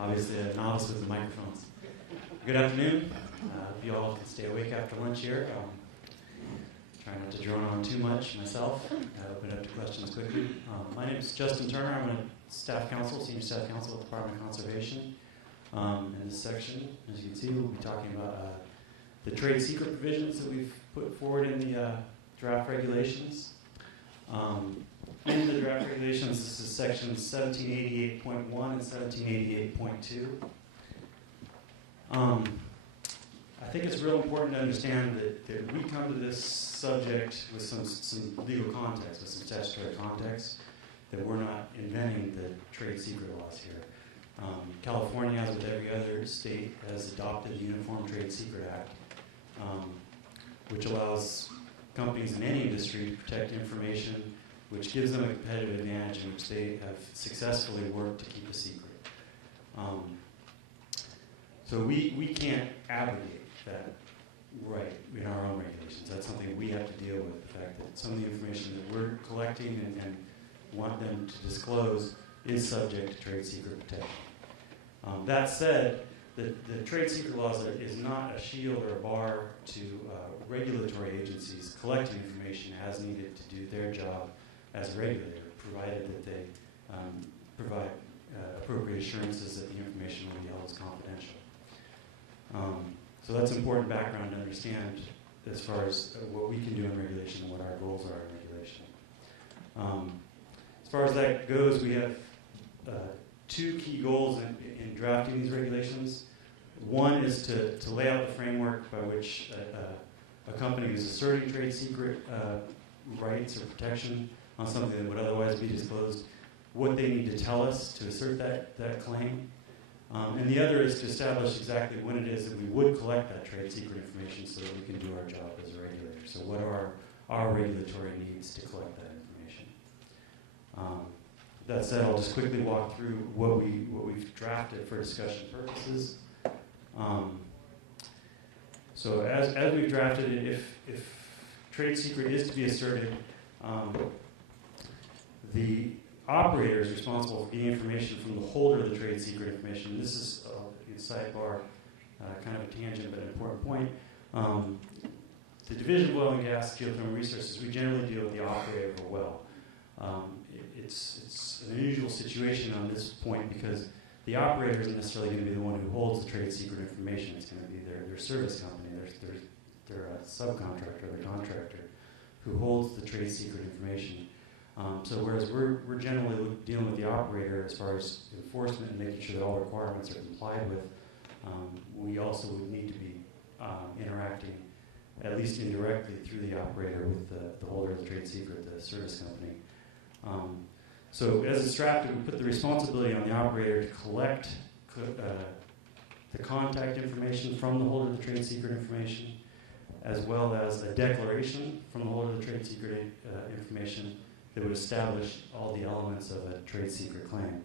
Obviously a novice with the microphones. Good afternoon. Hope you all can stay awake after lunch here. Try not to drone on too much myself. Open up to questions quickly. My name is Justin Turner. I'm a staff counsel, senior staff counsel at the Department of Conservation. In this section, as you can see, we'll be talking about the trade secret provisions that we've put forward in the draft regulations. In the draft regulations, this is section 1788.1 and 1788.2. I think it's real important to understand that we come to this subject with some legal context, with some statutory context, that we're not inventing the trade secret laws here. California, as with every other state, has adopted the Uniform Trade Secret Act, which allows companies in any industry to protect information which gives them a competitive advantage in which they have successfully worked to keep a secret. So we can't abrogate that right in our own regulations. That's something we have to deal with, the fact that some of the information that we're collecting and want them to disclose is subject to trade secret protection. That said, the trade secret laws is not a shield or a bar to regulatory agencies collecting information as needed to do their job as a regulator, provided that they provide appropriate assurances that the information will be held as confidential. So that's important background to understand as far as what we can do in regulation and what our goals are in regulation. As far as that goes, we have two key goals in drafting these regulations. One is to lay out the framework by which a company who's asserting trade secret rights or protection on something that would otherwise be disclosed, what they need to tell us to assert that claim. And the other is to establish exactly when it is that we would collect that trade secret information so that we can do our job as a regulator. So what are our regulatory needs to collect that information? That said, I'll just quickly walk through what we've drafted for discussion purposes. So as we've drafted it, if trade secret is to be asserted, the operator is responsible for getting information from the holder of the trade secret information. This is a sidebar, kind of a tangent, but an important point. The Division of Oil and Gas Geothermal Resources, we generally deal with the operator of a well. It's an unusual situation on this point because the operator isn't necessarily going to be the one who holds the trade secret information. It's going to be their service company, their subcontractor, their contractor, who holds the trade secret information. So whereas we're generally dealing with the operator as far as enforcement and making sure that all requirements are complied with, we also would need to be interacting, at least indirectly, through the operator with the holder of the trade secret, the service company. So as it's drafted, we put the responsibility on the operator to collect the contact information from the holder of the trade secret information, as well as a declaration from the holder of the trade secret information that would establish all the elements of a trade secret claim,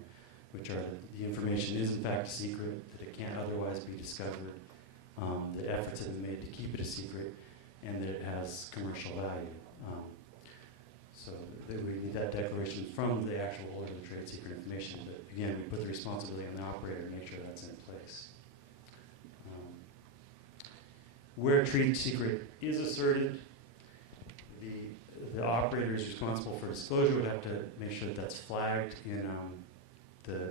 which are that the information is in fact a secret, that it can't otherwise be discovered, that efforts have been made to keep it a secret, and that it has commercial value. So that we need that declaration from the actual holder of the trade secret information. But again, we put the responsibility on the operator to make sure that's in place. Where trade secret is asserted, the operator is responsible for disclosure. Would have to make sure that that's flagged in the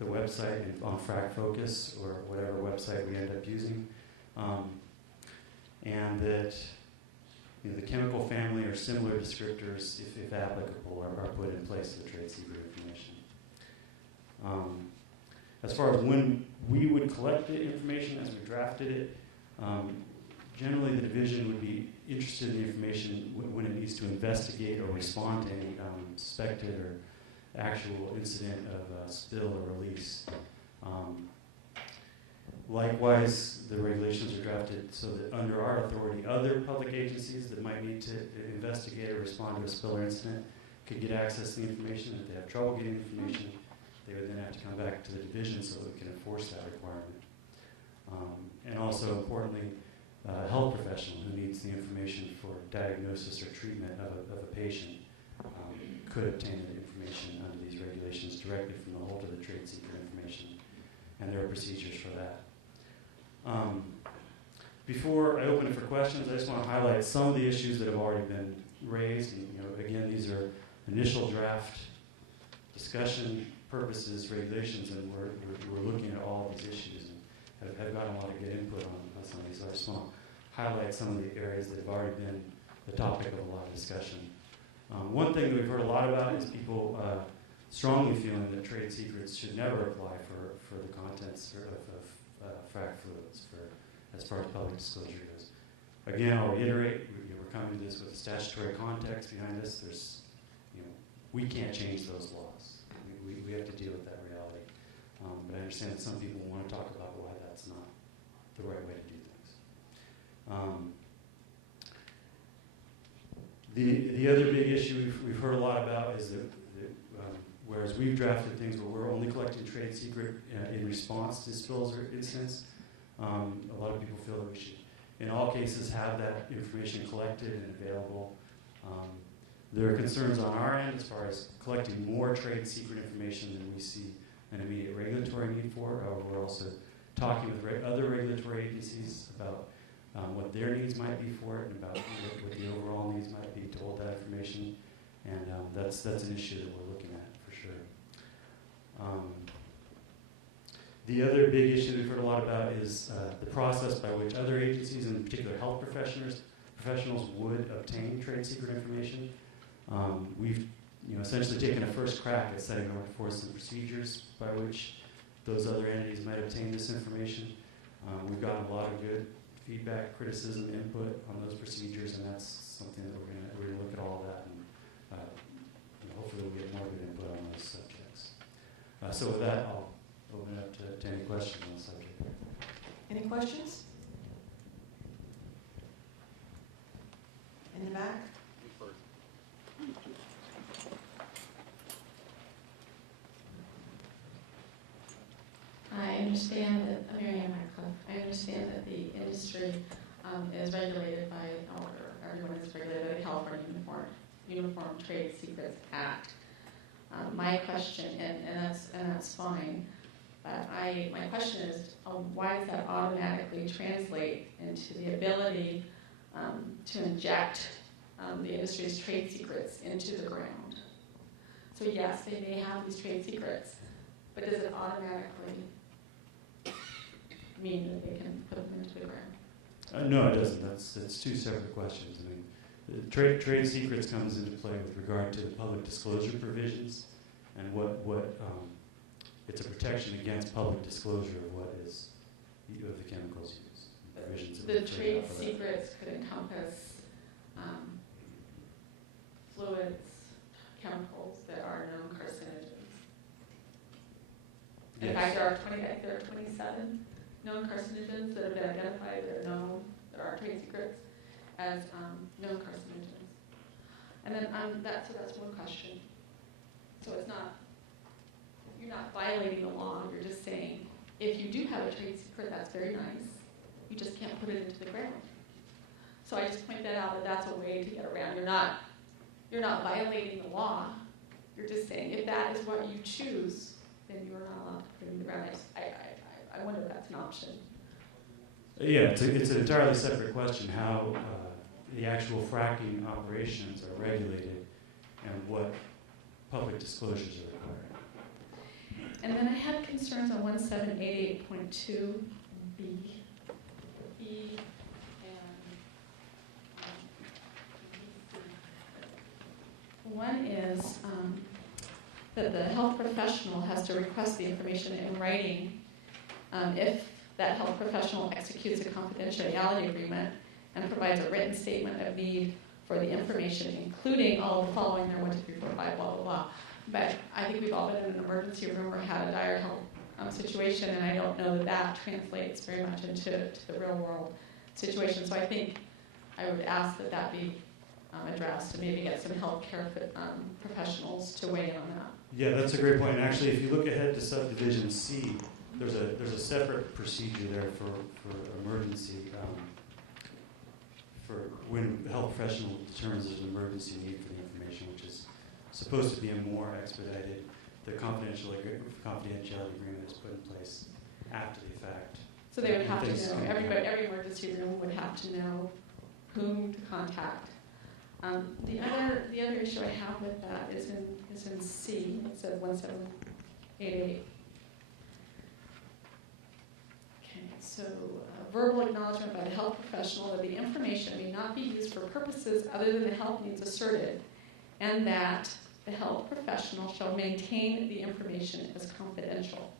website and on FracFocus or whatever website we end up using, and that the chemical family or similar descriptors, if applicable, are put in place of the trade secret information. As far as when we would collect the information as we drafted it, generally the division would be interested in the information when it needs to investigate or respond to any suspected or actual incident of spill or release. Likewise, the regulations are drafted so that under our authority, other public agencies that might need to investigate or respond to a spill or incident could get access to the information. If they have trouble getting information, they would then have to come back to the division so that we can enforce that requirement. And also, importantly, a health professional who needs the information for diagnosis or treatment of a patient could obtain the information under these regulations directly from the holder of the trade secret information and there are procedures for that. Before I open it for questions, I just want to highlight some of the issues that have already been raised. And, again, these are initial draft discussion purposes, regulations, and we're looking at all of these issues and have gotten a lot of good input on some of these. So I just want to highlight some of the areas that have already been the topic of a lot of discussion. One thing that we've heard a lot about is people strongly feeling that trade secrets should never apply for the contents of frac fluids as far as public disclosure goes. Again, I'll reiterate, we're coming to this with a statutory context behind us. We can't change those laws. We have to deal with that reality. But I understand that some people want to talk about why that's not the right way to do things. The other big issue we've heard a lot about is that whereas we've drafted things where we're only collecting trade secret in response to spills or incidents, a lot of people feel that we should, in all cases, have that information collected and available. There are concerns on our end as far as collecting more trade secret information than we see an immediate regulatory need for. However, we're also talking with other regulatory agencies about what their needs might be for it and about what the overall needs might be to hold that information. And that's an issue that we're looking at for sure. The other big issue we've heard a lot about is the process by which other agencies, and in particular health professionals, would obtain trade secret information. We've essentially taken a first crack at setting forth some procedures by which those other entities might obtain this information. We've gotten a lot of good feedback, criticism, input on those procedures, and that's something that we're going to look at all of that, and hopefully we'll get more good input on those subjects. So with that, I'll open it up to any questions on the subject. Any questions? In the back? I understand that, Mary Ann Radcliffe, I understand that the industry is regulated by, or everyone is regulated by the California Uniform Trade Secrets Act. My question, and that's fine, but my question is, why does that automatically translate into the ability to inject the industry's trade secrets into the ground? So yes, they may have these trade secrets, but does it automatically mean that they can put them into the ground? No, it doesn't. That's two separate questions. I mean, trade secrets comes into play with regard to the public disclosure provisions, and what it's a protection against public disclosure of what is of the chemicals used. Provisions the trade secrets could encompass fluids, chemicals that are known carcinogens. Yes. In fact, there are 27 known carcinogens that have been identified that are known, that are trade secrets, as known carcinogens. And then that's one question. So you're not violating the law, you're just saying, if you do have a trade secret, that's very nice, you just can't put it into the ground. So I just point that out, that's a way to get around. You're not violating the law, you're just saying, if that is what you choose, then you're not allowed to put it in the ground. I wonder if that's an option. Yeah, it's an entirely separate question how the actual fracking operations are regulated and what public disclosures are required. And then I had concerns on 1788.2B, E, and one is that the health professional has to request the information in writing if that health professional executes a confidentiality agreement and provides a written statement of need for the information, including all of the following, there 1, 2, 3, 4, 5, blah, blah, blah. But I think we've all been in an emergency room or had a dire health situation, and I don't know that translates very much into the real world situation. So I think I would ask that be addressed and maybe get some healthcare professionals to weigh in on that. Yeah, that's a great point. And actually, if you look ahead to subdivision C, there's a separate procedure there for emergency, for when the health professional determines there's an emergency need for the information, which is supposed to be a more expedited. The confidentiality agreement is put in place after the fact. So they would have to Things know, can every happen. emergency room would have to know whom to contact. The other issue I have with that is in C. It says 1788. Okay, so verbal acknowledgement by the health professional that the information may not be used for purposes other than the health needs asserted, and that the health professional shall maintain the information as confidential.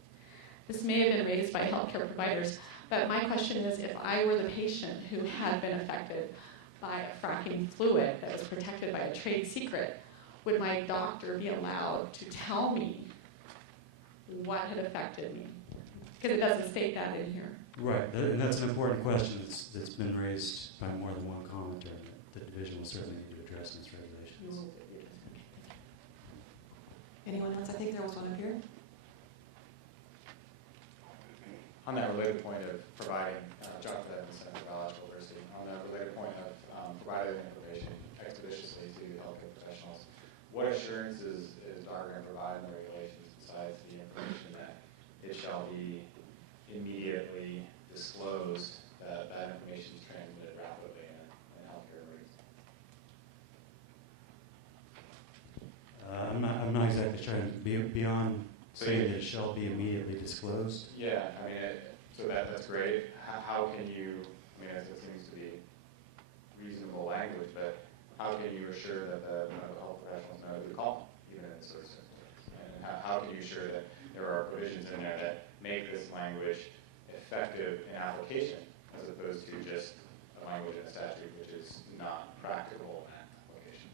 This may have been raised by healthcare providers, but my question is, if I were the patient who had been affected by a fracking fluid that was protected by a trade secret, would my doctor be allowed to tell me what had affected me? Because it doesn't state that in here. Right, and that's an important question that's been raised by more than one commenter. The division will certainly need to address in its regulations. Anyone else? I think there was one up here. On that related point of providing, John Fed and Center for Biological Diversity, on that related point of providing information expeditiously to healthcare professionals, what assurances is DAR going to provide in the regulations besides the information that it shall be immediately disclosed, that that information is transmitted rapidly in healthcare emergencies? I'm not exactly trying to be beyond saying that it shall be immediately disclosed. Yeah, I mean, so that's great. How can you, I mean, it seems to be reasonable language, but how can you assure that the mental health professionals know who to call, even in this sort of circumstance? And how can you assure that there are provisions in there that make this language effective in application, as opposed to just a language in a statute which is not practical in application?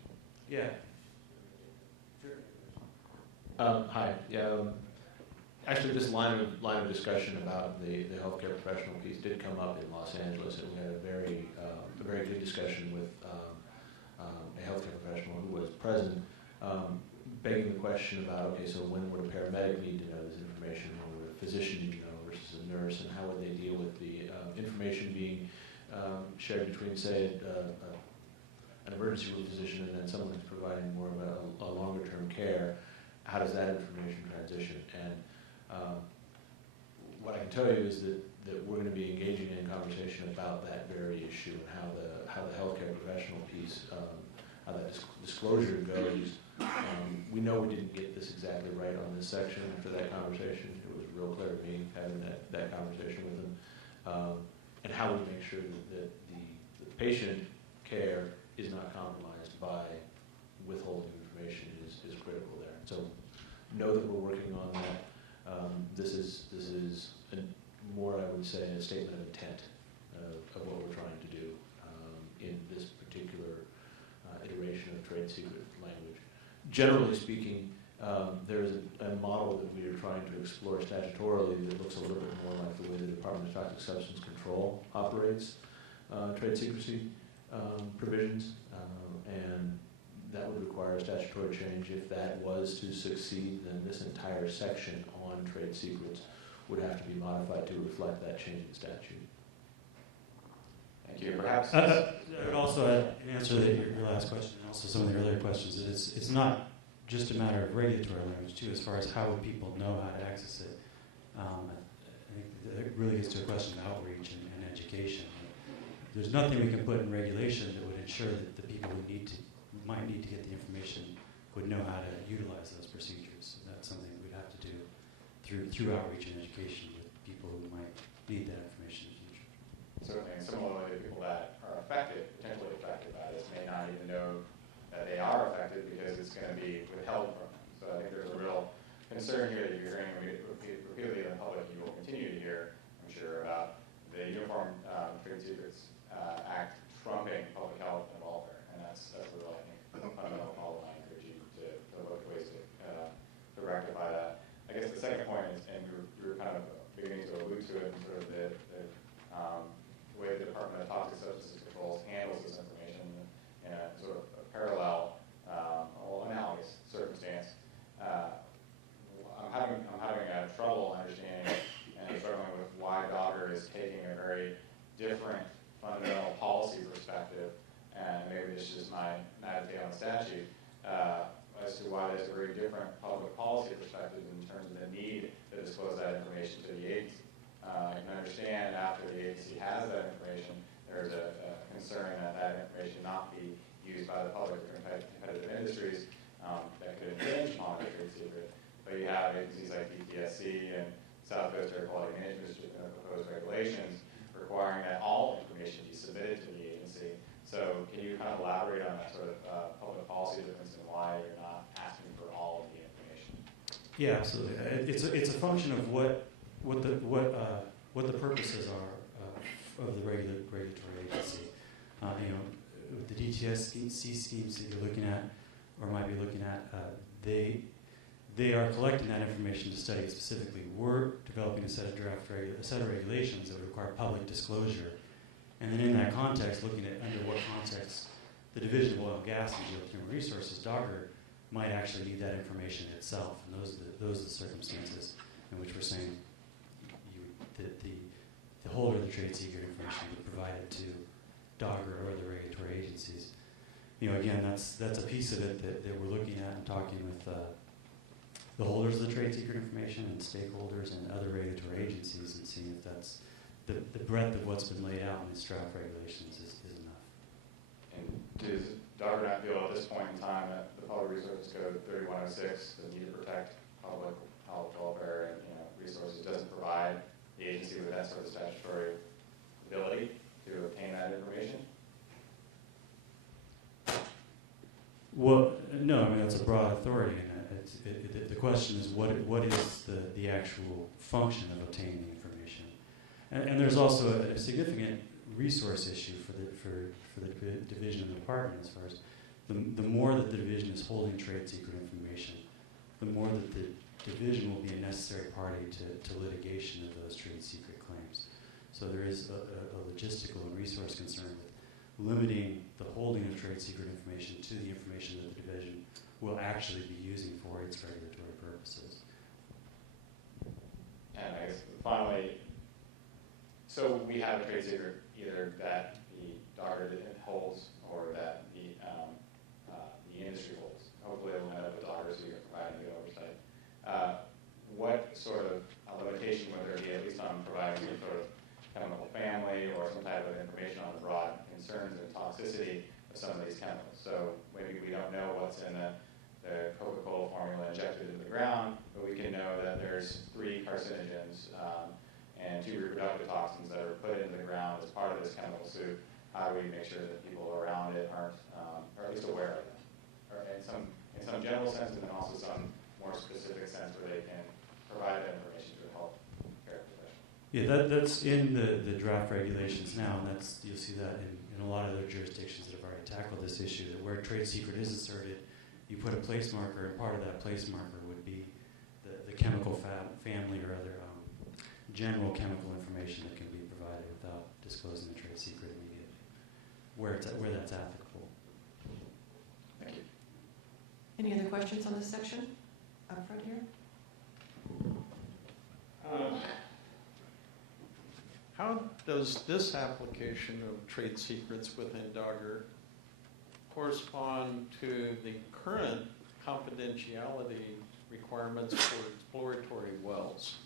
Yeah. Hi. Yeah. Actually, this line of discussion about the healthcare professional piece did come up in Los Angeles, and we had a very good discussion with a healthcare professional who was present, begging the question about, okay, so when would a paramedic need to know this information, when would a physician need to know versus a nurse, and how would they deal with the information being shared between, say, an emergency room physician and then someone who's providing more of a longer-term care. How does that information transition? And what I can tell you is that we're going to be engaging in conversation about that very issue and how the healthcare professional piece, how that disclosure goes. We know we didn't get this exactly right on this section for that conversation. It was real clear to me having that conversation with them. And how we make sure that the patient care is not compromised by withholding information is critical there. So know that we're working on that. This is more, I would say, a statement of intent of what we're trying to do in this particular iteration of trade secret language. Generally speaking, there's a model that we are trying to explore statutorily that looks a little bit more like the way the Department of Toxic Substance Control operates trade secrecy provisions, and that would require a statutory change. If that was to succeed, then this entire section on trade secrets would have to be modified to reflect that change in statute. Thank you. Perhaps I would also answer your last question and also some of the earlier questions. It's not just a matter of regulatory language, too, as far as how would people know how to access it. I think it really gets to a question of outreach and education. There's nothing we can put in regulation that would ensure that the people who might need to get the information would know how to utilize those procedures. So that's something we'd have to do through outreach and education with people who might need that information in the future. certainly, and similarly, the people that are potentially affected by this may not even know that they are affected because it's going to be withheld from them. So I think there's a real concern here that you're hearing repeatedly in the public, you will continue to hear, I'm sure, about the Uniform Trade Secrets Act trumping public health and welfare, and that's the real, I think, fundamental problem. I encourage you to look at ways to rectify that. I guess the second point is, and we were kind of beginning to allude to it, in sort of the way the Department of Toxic Substances Control handles this information in a sort of a parallel, analogous circumstance. I'm having trouble understanding and struggling with why DOGR is taking a very different fundamental policy perspective, and maybe this is just my naivete on the statute, as to why there's a very different public policy perspective in terms of the need to disclose that information to the agency. South Coast Air Quality Management District and the proposed regulations requiring that all information be submitted to the agency. So can you kind of elaborate on that sort of public policy difference and why you're not asking for all of the information? Yeah, absolutely. It's a function of what the purposes are of the regulatory agency. With the DTS schemes that you're looking at, or might be looking at, they are collecting that information to study it specifically. We're developing a set of regulations that would require public disclosure, and then in that context, looking at under what context the Division of Oil and Gas and Geothermal Resources, DOGGR, might actually need that information itself, and those are the circumstances in which we're saying the holder of the trade secret information would provide it to DOGGR or the regulatory agencies. Again, that's a piece of it that we're looking at and talking with the holders of the trade secret information and stakeholders and other regulatory agencies, and seeing if that's the breadth of what's been laid out in these draft regulations is enough. And does DOGGR not feel at this point in time that the Public Resources Code 3106, the need to protect public health, welfare, and resources, doesn't provide the agency with that sort of statutory ability to obtain that information? Well, no, I mean that's a broad authority, and the question is what is the actual function of obtaining the information, and there's also a significant resource issue for the division and the department as far as the more that the division is holding trade secret information, the more that the division will be a necessary party to litigation of those trade secret claims. So there is a logistical and resource concern with limiting the holding of trade secret information to the information that the division will actually be using for its regulatory purposes. And I guess finally, so we have a trade secret either that the DOGGR holds or that the industry holds. Hopefully it will end up with DOGGR so you can provide good oversight. What sort of limitation would there be, at least on providing some sort of chemical family or some type of information on the broad concerns and toxicity of some of these chemicals? So maybe we don't know what's in the Coca-Cola formula injected into the ground, but we can know that there's 3 carcinogens and 2 reproductive toxins that are put into the ground as part of this chemical soup. How do we make sure that people around it aren't, or at least aware of them? Or in some general sense, and then also some more specific sense where they can provide that information to a health care professional. Yeah, that's in the draft regulations now, and you'll see that in a lot of other jurisdictions that have already tackled this issue, that where trade secret is asserted, you put a place marker, and part of that place marker would be the chemical family or other general chemical information that can be provided without disclosing the trade secret immediately, where that's applicable. Thank you. Any other questions on this section up front here? How does this application of trade secrets within DOGGR correspond to the current confidentiality requirements for exploratory wells?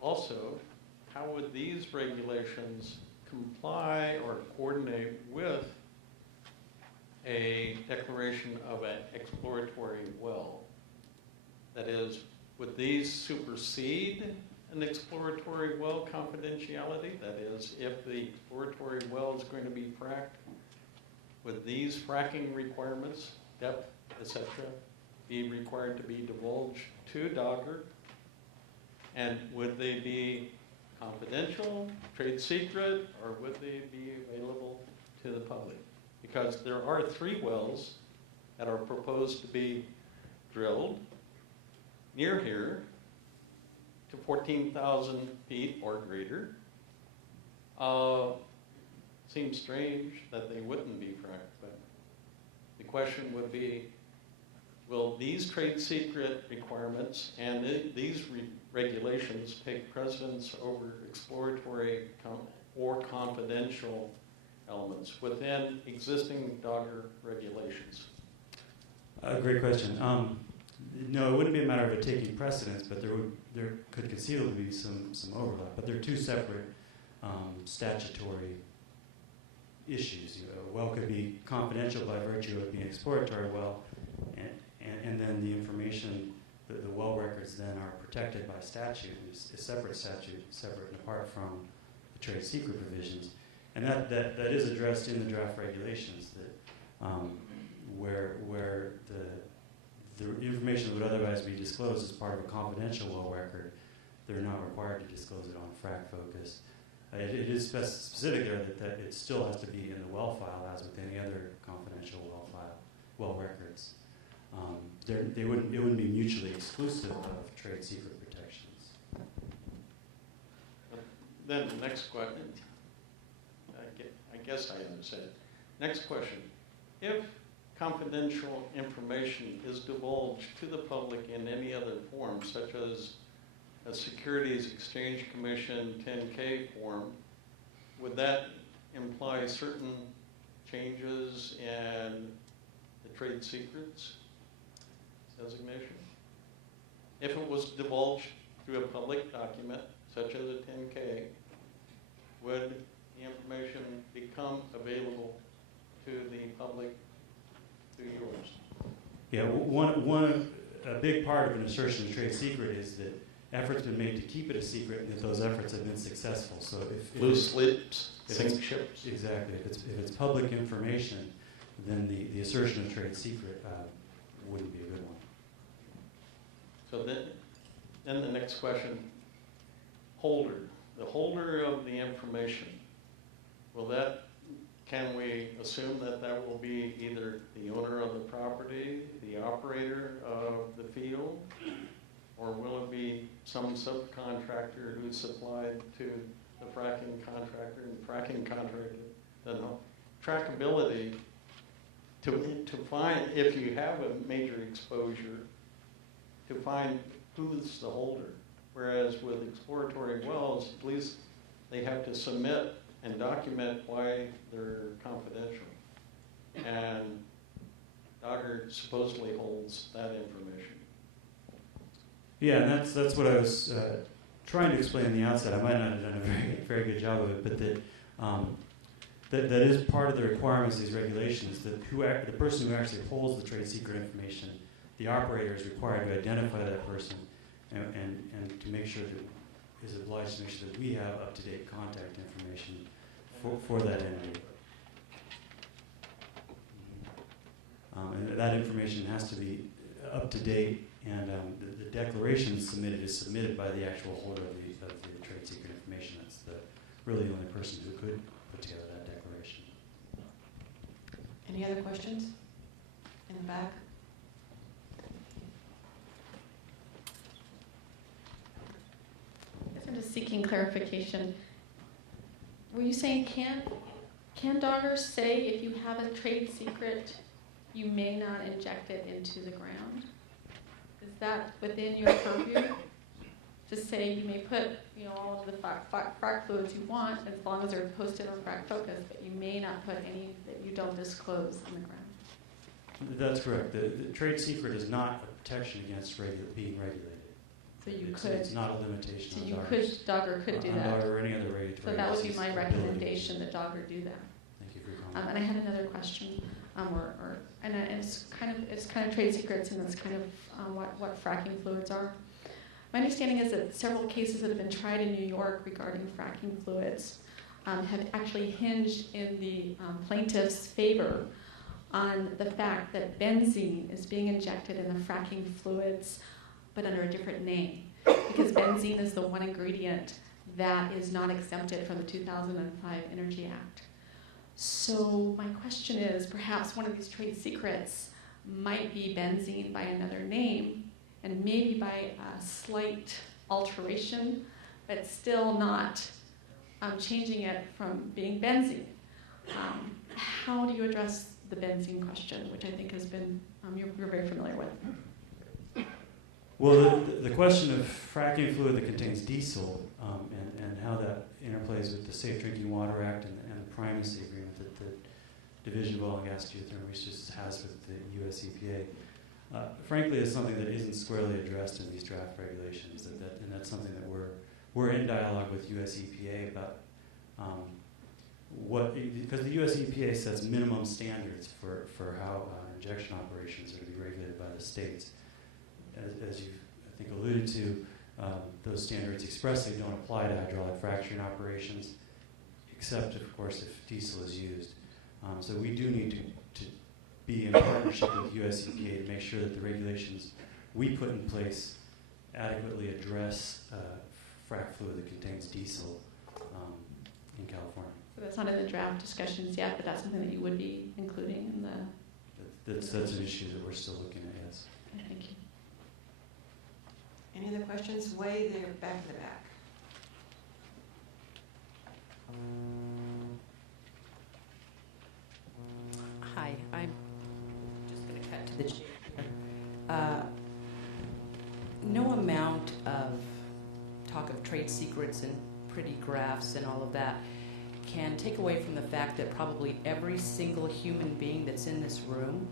Also, how would these regulations comply or coordinate with a declaration of an exploratory well? That is, would these supersede an exploratory well confidentiality? That is, if the exploratory well is going to be fracked, would these fracking requirements, depth, etc., be required to be divulged to DOGGR? And would they be confidential, trade secret, or would they be available to the public? Because there are 3 wells that are proposed to be drilled near here to 14,000 feet or greater. Seems strange that they wouldn't be fracked, but the question would be, will these trade secret requirements and these regulations take precedence over exploratory or confidential elements within existing DOGGR regulations? Great question. No, it wouldn't be a matter of it taking precedence, but there could conceivably be some overlap. But they're 2 separate statutory issues. A well could be confidential by virtue of being exploratory well, and then the information the well records then are protected by statute, it's a separate statute, separate and apart from the trade secret provisions. And that is addressed in the draft regulations, that where the information that would otherwise be disclosed as part of a confidential well record, they're not required to disclose it on frac focus. It is specific there that it still has to be in the well file as with any other confidential well records. It wouldn't be mutually exclusive of trade secret protections. Then the next question, I guess I understand. Next question. If confidential information is divulged to the public in any other form, such as a Securities Exchange Commission 10K form, would that imply certain changes in the trade secrets designation? If it was divulged through a public document, such as a 10K, would the information become available to the public through yours? Yeah, a big part of an assertion of trade secret is that efforts have been made to keep it a secret, and that those efforts have been successful. So if Loose lips sink ships. Exactly. If it's public information, then the assertion of trade secret wouldn't be a good one. So then the next question, the holder of the information, can we assume that will be either the owner of the property, the operator of the field, or will it be some subcontractor who's supplied to the fracking contractor, and the fracking contractor doesn't know? Trackability, to find, if you have a major exposure, to find who's the holder. Whereas with exploratory wells, at least they have to submit and document why they're confidential. And Dogger supposedly holds that information. Yeah, and that's what I was trying to explain in the outset. I might not have done a very, very good job of it, but that is part of the requirements of these regulations, that the person who actually holds the trade secret information, the operator is required to identify that person and to make sure that is obliged to make sure that we have up-to-date contact information for that entity. And that information has to be up to date, and the declaration submitted is submitted by the actual holder of the trade secret information. That's really the only person who could put together that declaration. Any other questions? In the back? I guess I'm just seeking clarification. Were you saying can Dogger say if you have a trade secret, you may not inject it into the ground? Is that within your purview? To say you may put all of the frac fluids you want as long as they're posted on frac focus, but you may not put any that you don't disclose on the ground. That's correct. The trade secret is not a protection against being regulated. So you It's not a limitation. So Dogger could do that. Dogger or any other regulatory. So that would be my agency's recommendation, that Dogger do that. Thank you for your comment. And I had another question, and it's kind of trade secrets, and it's kind of what fracking fluids are. My understanding is that several cases that have been tried in New York regarding fracking fluids have actually hinged in the plaintiff's favor on the fact that benzene is being injected in the fracking fluids, but under a different name, because benzene is the one ingredient that is not exempted from the 2005 Energy Act. So my question is, perhaps one of these trade secrets might be benzene by another name, and maybe by a slight alteration, but still not changing it from being benzene. How do you address the benzene question, which I think has been, you're very familiar with? Well, the question of fracking fluid that contains diesel and how that interplays with the Safe Drinking Water Act and the primacy agreement that the Division of Oil and Gas Geothermal Research has with the U.S. EPA, frankly, is something that isn't squarely addressed in these draft regulations, and that's something that we're in dialogue with U.S. EPA about. Because the U.S. EPA sets minimum standards for how injection operations are to be regulated by the states. as you, I think, alluded to, those standards expressly don't apply to hydraulic fracturing operations, except, of course, if diesel is used. So we do need to be in partnership with US EPA to make sure that the regulations we put in place adequately address frac fluid that contains diesel in California. So that's not in the draft discussions yet, but that's something that you would be including in the... That's an issue that we're still looking at, yes. Thank you. Any other questions? Way there, back to the back. Hi, I'm just going to cut to the chase. No amount of talk of trade secrets and pretty graphs and all of that can take away from the fact that probably every single human being that's in this room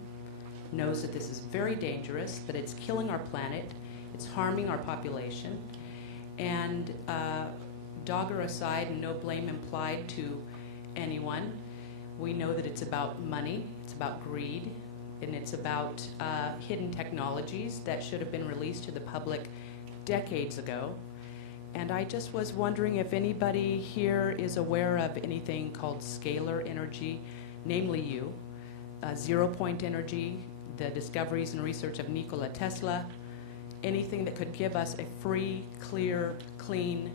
knows that this is very dangerous, that it's killing our planet, it's harming our population, and dogger aside, and no blame implied to anyone, we know that it's about money, it's about greed, and it's about hidden technologies that should have been released to the public decades ago. And I just was wondering if anybody here is aware of anything called scalar energy, namely you, zero-point energy, the discoveries and research of Nikola Tesla, anything that could give us a free, clear, clean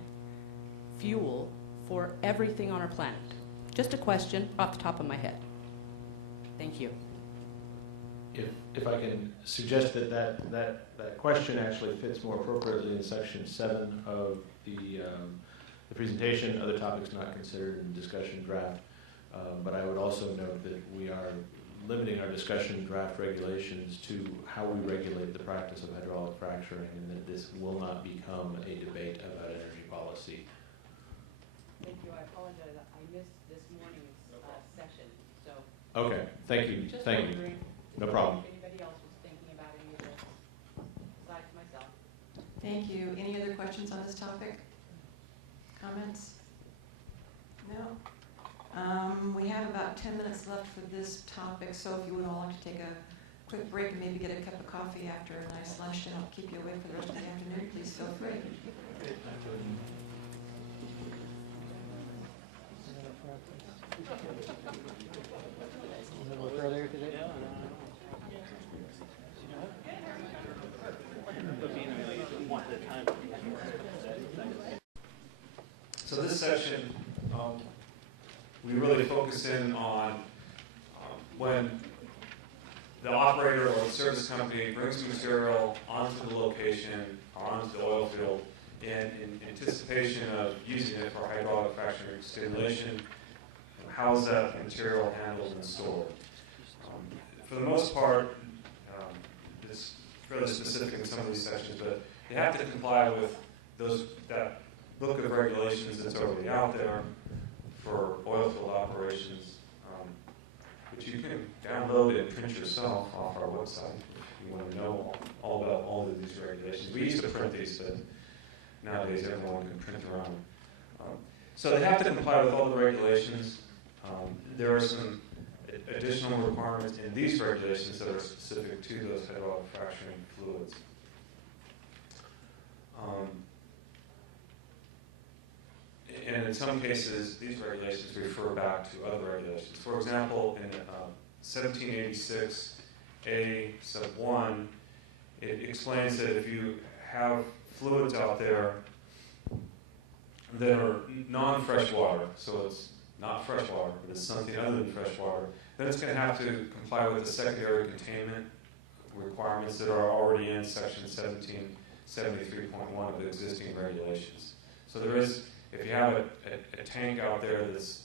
fuel for everything on our planet. Just a question off the top of my head. Thank you. If I can suggest that question actually fits more appropriately in section 7 of the presentation, other topics not considered in discussion draft. But I would also note that we are limiting our discussion draft regulations to how we regulate the practice of hydraulic fracturing, and that this will not become a debate about energy policy. Thank you. I apologize. I missed this morning's session, so. Okay, thank you. Just Thank you. wondering No problem. if anybody else was thinking about any of this besides myself. Thank you. Any other questions on this topic? Comments? No? We have about 10 minutes left for this topic, so if you would all like to take a quick break and maybe get a cup of coffee after a nice lunch to help keep you awake for the rest of the afternoon, please feel free. Earlier today? So this session, we really focus in on when the operator or the service company brings material onto the location or onto the oil field in anticipation of using it for hydraulic fracturing stimulation. How is that material handled and stored? For the most part, it's fairly specific in some of these sections, but you have to comply with that book of regulations that's already out there for oil field operations, which you can download and print yourself off our website if you want to know all about all of these regulations. We used to print these, but nowadays everyone can print their own. So they have to comply with all the regulations. There are some additional requirements in these regulations that are specific to those hydraulic fracturing fluids. And in some cases, these regulations refer back to other regulations. For example, in 1786 A sub 1, it explains that if you have fluids out there that are non-freshwater, so it's not freshwater, but it's something other than freshwater, then it's going to have to comply with the secondary containment requirements that are already in section 1773.1 of the existing regulations. So there is, if you have a tank out there that's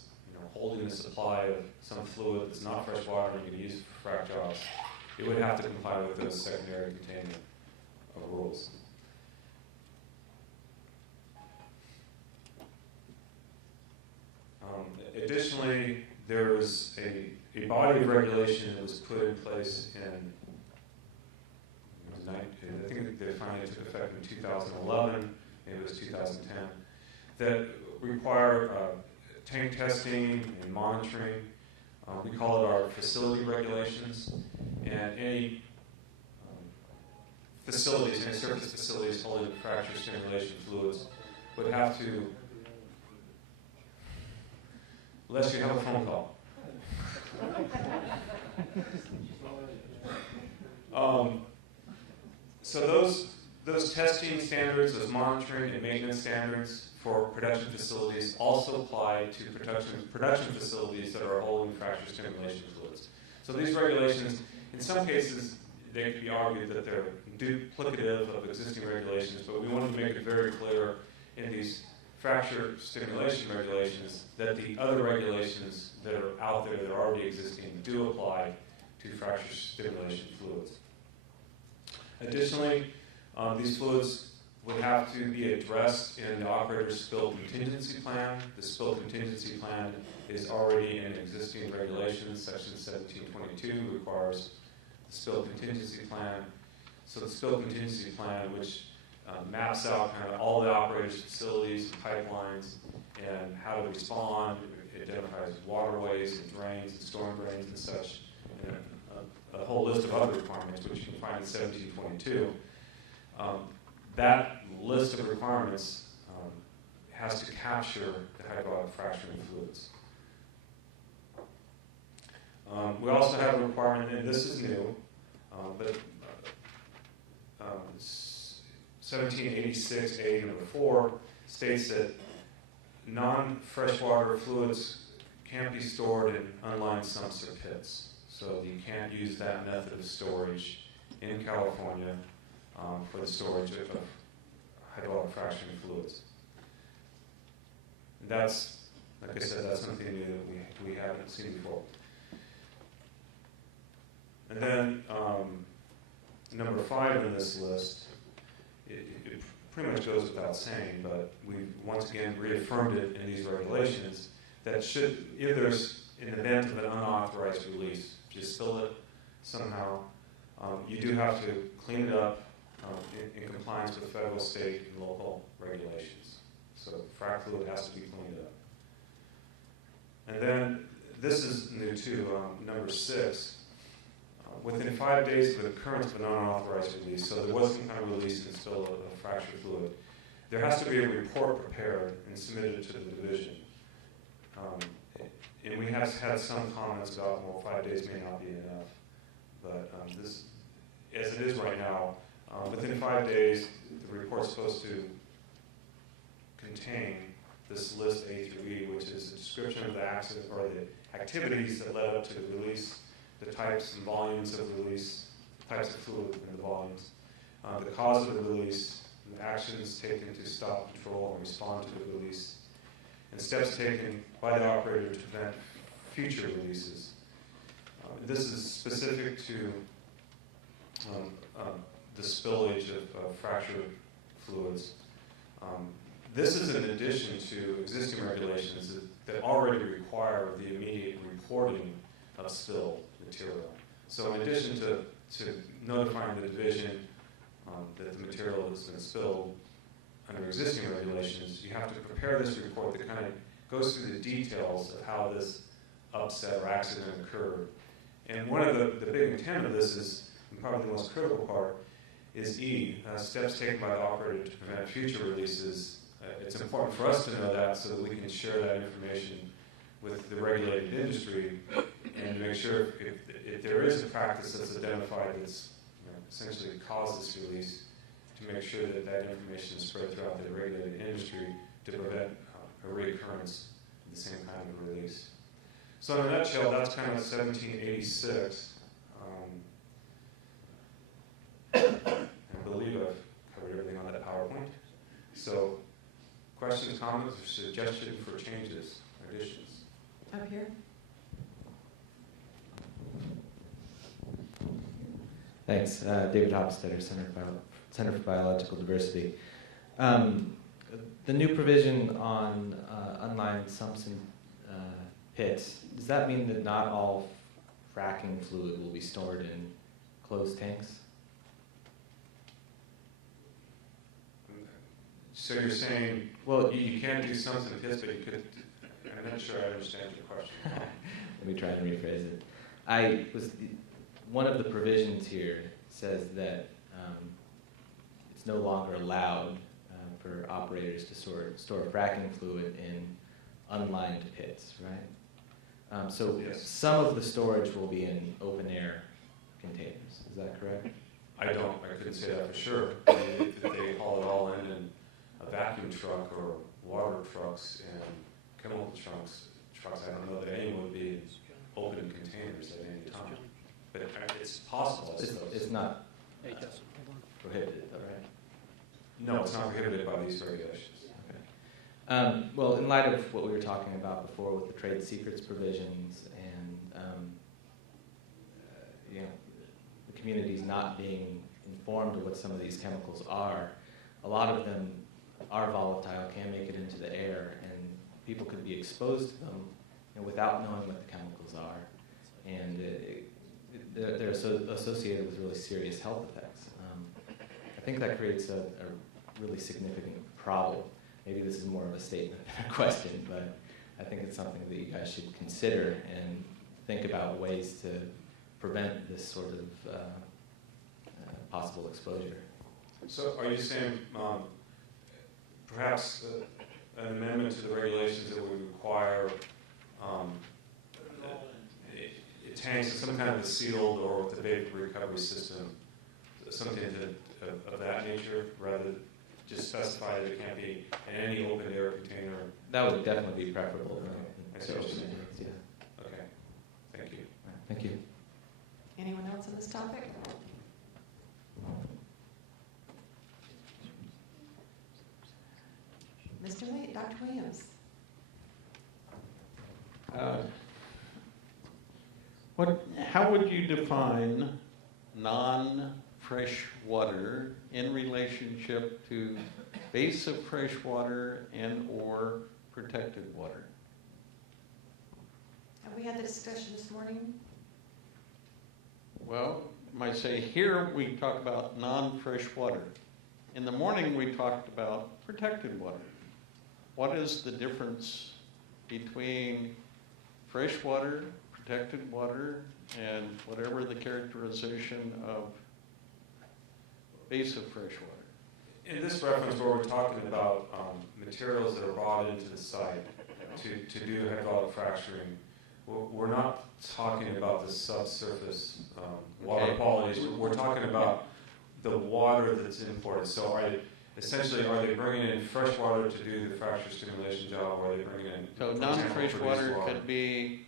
holding a supply of some fluid that's not freshwater and you can use it for frac jobs, it would have to comply with those secondary containment rules. Additionally, there was a body of regulation that was put in place in, I think they finally took effect in 2011, maybe it was 2010, that require tank testing and monitoring. We call it our facility regulations. And any facilities, any surface facilities holding fracture stimulation fluids would have to, unless you have a phone call. So those testing standards, those monitoring and maintenance standards for production facilities also apply to production facilities that are holding fracture stimulation fluids. So these regulations, in some cases, they could be argued that they're duplicative of existing regulations, but we wanted to make it very clear in these fracture stimulation regulations that the other regulations that are out there that are already existing do apply to fracture stimulation fluids. Additionally, these fluids would have to be addressed in the operator's spill contingency plan. The spill contingency plan is already in existing regulations. Section 1722 requires the spill contingency plan. So the spill contingency plan, which maps out kind of all the operators' facilities and pipelines and how to respond. It identifies waterways and drains and storm drains and such, and a whole list of other requirements, which you can find in 1722. That list of requirements has to capture the hydraulic fracturing fluids. We also have a requirement, and this is new, but 1786A number 4 states that non-freshwater fluids can't be stored in unlined sumps or pits. So you can't use that method of storage in California for the storage of hydraulic fracturing fluids. And that's, like I said, that's something new that we haven't seen before. And then number 5 in this list, it pretty much goes without saying, but we've once again reaffirmed it in these regulations that should, if there's an event of an unauthorized release, if you spill it somehow, you do have to clean it up in compliance with federal, state, and local regulations. So frac fluid has to be cleaned up. And then this is new too, number 6. Within 5 days of the occurrence of an unauthorized release, so there was some kind of release and spill of fracture fluid, there has to be a report prepared and submitted to the division. And we have had some comments about, well, 5 days may not be enough. But this, as it is right now, within 5 days, the report's supposed to contain this list A through E, which is a description of the accident or the activities that led up to the release, the types and volumes of release, types of fluid and the volumes, the cause of the release, the actions taken to stop, control, and respond to the release, and steps taken by the operator to prevent future releases. This is specific to the spillage of fracture fluids. This is in addition to existing regulations that already require the immediate reporting of spill material. So in addition to notifying the division that the material has been spilled under existing regulations, you have to prepare this report that kind of goes through the details of how this upset or accident occurred. And one of the big intent of this is, and probably the most critical part, is E, steps taken by the operator to prevent future releases. It's important for us to know that so that we can share that information with the regulated industry and make sure if there is a practice that's identified that's essentially caused this release, to make sure that that information is spread throughout the regulated industry to prevent a reoccurrence of the same kind of release. So in a nutshell, that's kind of 1786. I believe I've covered everything on that PowerPoint. So questions, comments, or suggestions for changes or additions? Up here? Thanks. David Hofstetter, Center for Biological Diversity. The new provision on unlined sumps and pits, does that mean that not all fracking fluid will be stored in closed tanks? So you're saying, well, you can't do sumps and pits, but you could. I'm not sure I understand your question. Let me try and rephrase it. One of the provisions here says that it's no longer allowed for operators to store fracking fluid in unlined pits, right? So Yes. some of the storage will be in open air containers. Is that correct? I couldn't say that for sure. I mean, if they haul it all in a vacuum truck or water trucks and chemical trucks, I don't know that any would be in open containers at any time. But it's possible, I suppose. It's not prohibited, though, right? No, it's not prohibited by these regulations. Okay. Well, in light of what we were talking about before with the trade secrets provisions and you know, the communities not being informed of what some of these chemicals are, a lot of them are volatile, can make it into the air, and people could be exposed to them, you know, without knowing what the chemicals are, and they're associated with really serious health effects. I think that creates a really significant problem. Maybe this is more of a statement than a question, but I think it's something that you guys should consider and think about ways to prevent this sort of possible exposure. So are you saying perhaps an amendment to the regulations that would require tanks in some kind of a sealed or with a vapor recovery system, something of that nature, rather than just specify that it can't be in any open air container? That would definitely be preferable. I see what you're saying. Yeah. Okay, thank you. Thank you. Anyone else on this topic? Dr. Williams. How would you define non-fresh water in relationship to base of fresh water and or protected water? Have we had the discussion this morning? Well, I might say here we talk about non-fresh water. In the morning we talked about protected water. What is the difference between fresh water, protected water, and whatever the characterization of base of fresh water? In this reference where we're talking about materials that are brought into the site to do hydraulic fracturing, we're not talking about the subsurface water qualities. We're talking about the water that's imported. So are they bringing in fresh water to do the fracture stimulation job, or are they bringing in... So non-fresh water could be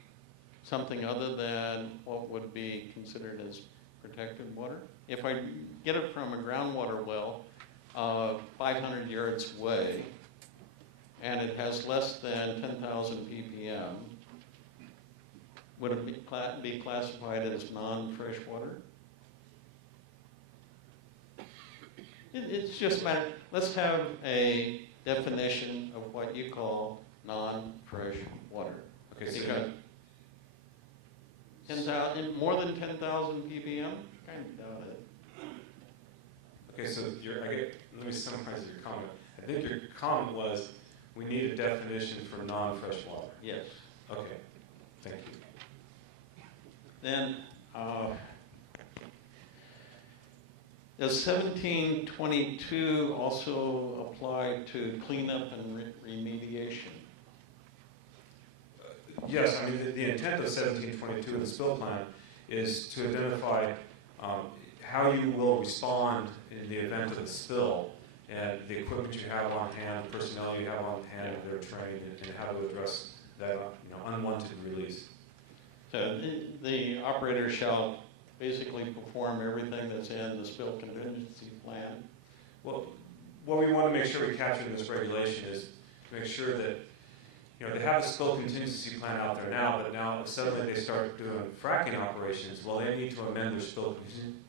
something other than what would be considered as protected water. If I get it from a groundwater well 500 yards away, and it has less than 10,000 ppm, would it be classified as non-fresh water? It's just a matter, let's have a definition of what you call non-fresh water. Okay, so Because 10,000, more than 10,000 ppm? Kind of doubt it. okay, so let me summarize your comment. I think your comment was, we need a definition for non-fresh water. Yes. Okay, thank you. Then, does 1722 also apply to cleanup and remediation? Yes, I mean, the intent of 1722 of the spill plan is to identify how you will respond in the event of a spill, and the equipment you have on hand, the personnel you have on hand, if they're trained, and how to address that unwanted release. So the operator shall basically perform everything that's in the spill contingency plan. Well, what we want to make sure we capture in this regulation is to make sure that, they have a spill contingency plan out there now, but now if suddenly they start doing fracking operations, well, they need to amend their spill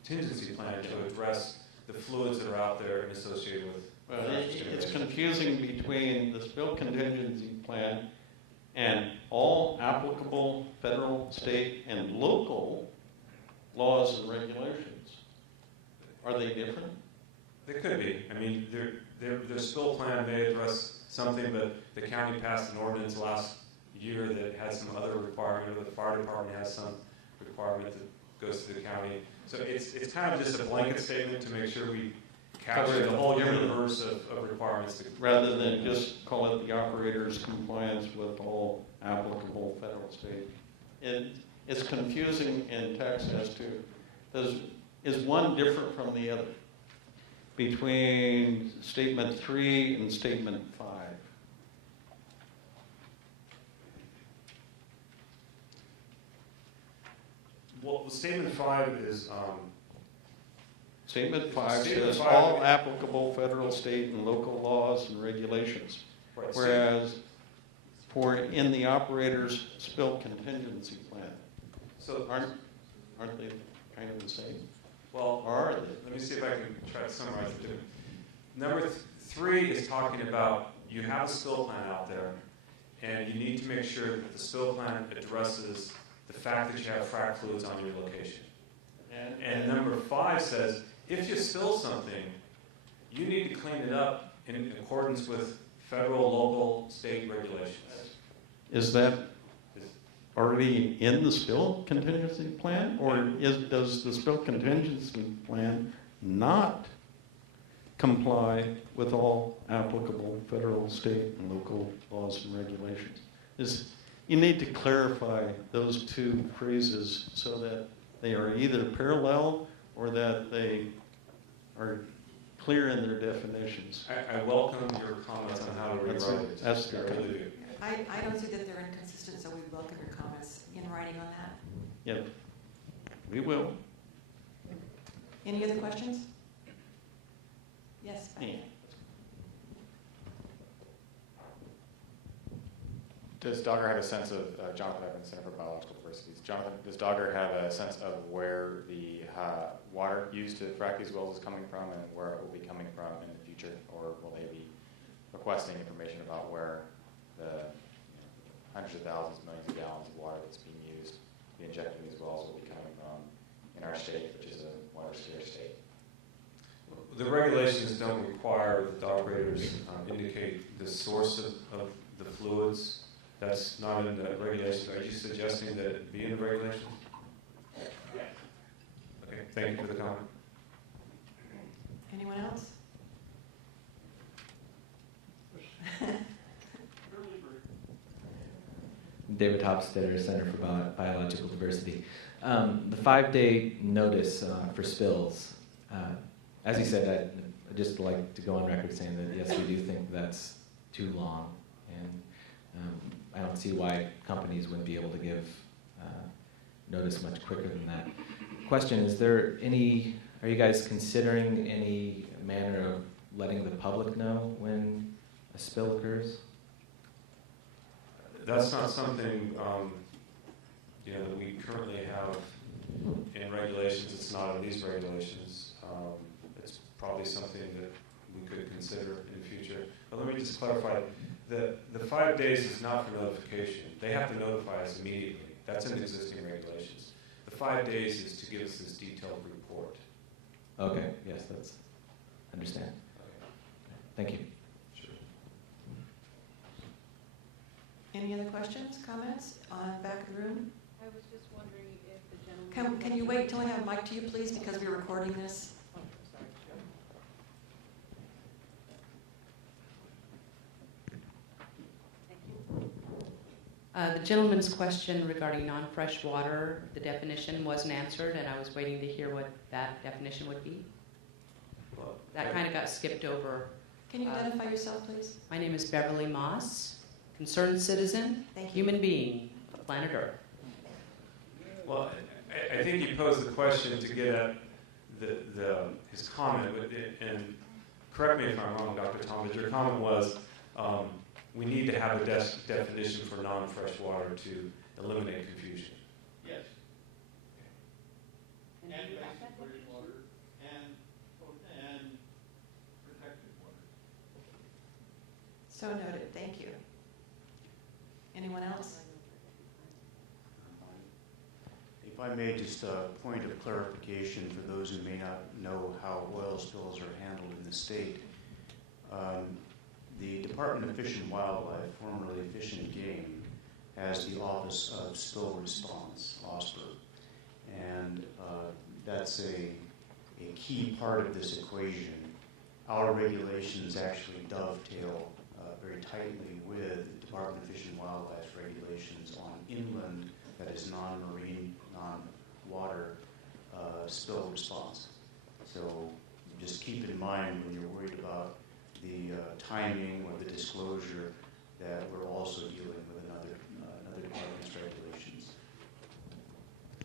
contingency plan to address the fluids that are out there and associated with. Well, it's confusing between the spill contingency plan and all applicable federal, state, and local laws and regulations. Are they different? They could be. I mean, their spill plan may address something, but the county passed an ordinance last year that had some other requirement, or the fire department has some requirement that goes to the county. So it's kind of just a blanket statement to make sure we capture the whole universe of requirements. Rather than just call it the operator's compliance with all applicable federal, state. It's confusing in text as to, is one different from the other between statement 3 and statement 5? Well, statement 5 is, Statement 5 Statement says 5 all applicable federal, state, and local laws and regulations. right, Whereas for in the operator's spill contingency plan, so, aren't they kind of the same? well, Or are they? let me see if I can try to summarize it. Number 3 is talking about you have a spill plan out there, and you need to make sure that the spill plan addresses the fact that you have frac fluids on your location. And number 5 says, if you spill something, you need to clean it up in accordance with federal, local, state regulations. Is that already in the spill contingency plan? Or does the spill contingency plan not comply with all applicable federal, state, and local laws and regulations? You need to clarify those two phrases so that they are either parallel or that they are clear in their definitions. I welcome your comments on how to rewrite it. That's I really do. I don't see that they're inconsistent, so we welcome your comments in writing on that. Yep, we will. Any other questions? Yes. Yeah. Does Dogger have a sense of, Jonathan Evans, Center for Biological Diversity, Jonathan, does Dogger have a sense of where the water used to frack these wells is coming from and where it will be coming from in the future? Or will they be requesting information about where the hundreds of thousands, millions of gallons of water that's being used to be injected in these wells will be coming from in our state, which is a water scarce state? The regulations don't require that the operators indicate the source of the fluids. That's not in the regulations. Are you suggesting that it be in the regulations? Okay, thank you for the comment. Anyone else? David Hopstetter, Center for Biological Diversity. The 5-day notice for spills, as you said, I'd just like to go on record saying that yes, we do think that's too long, and I don't see why companies wouldn't be able to give notice much quicker than that. Question, are you guys considering any manner of letting the public know when a spill occurs? That's not something that we currently have in regulations. It's not in these regulations. It's probably something that we could consider in the future. But let me just clarify. The 5 days is not for notification. They have to notify us immediately. That's in existing regulations. The 5 days is to give us this detailed report. Okay, yes, that's, understand. Thank you. Sure. Any other questions, comments on the back of the room? I was just wondering if the gentleman... Can you wait till I have a mic to you, please, because we're recording this? Oh, sorry, sure. The gentleman's question regarding non-fresh water, the definition wasn't answered, and I was waiting to hear what that definition would be. Well, That kind of got skipped over. Can you identify yourself, please? My name is Beverly Moss, concerned citizen, Thank you. human being of planet Earth. Well, I think you posed the question to get at his comment, and correct me if I'm wrong, Dr. Tom, but your comment was we need to have a definition for non-fresh water to eliminate confusion. Yes. And And you basic got that drinking water and protected water. So noted. Thank you. Anyone else? If I may, just a point of clarification for those who may not know how oil spills are handled in the state. The Department of Fish and Wildlife, formerly Fish and Game, has the Office of Spill Response, OSPR, and that's a key part of this equation. our regulations actually dovetail very tightly with Department of Fish and Wildlife's regulations on inland, that is non-marine, non-water spill response. So just keep in mind when you're worried about the timing or the disclosure that we're also dealing with another department's regulations.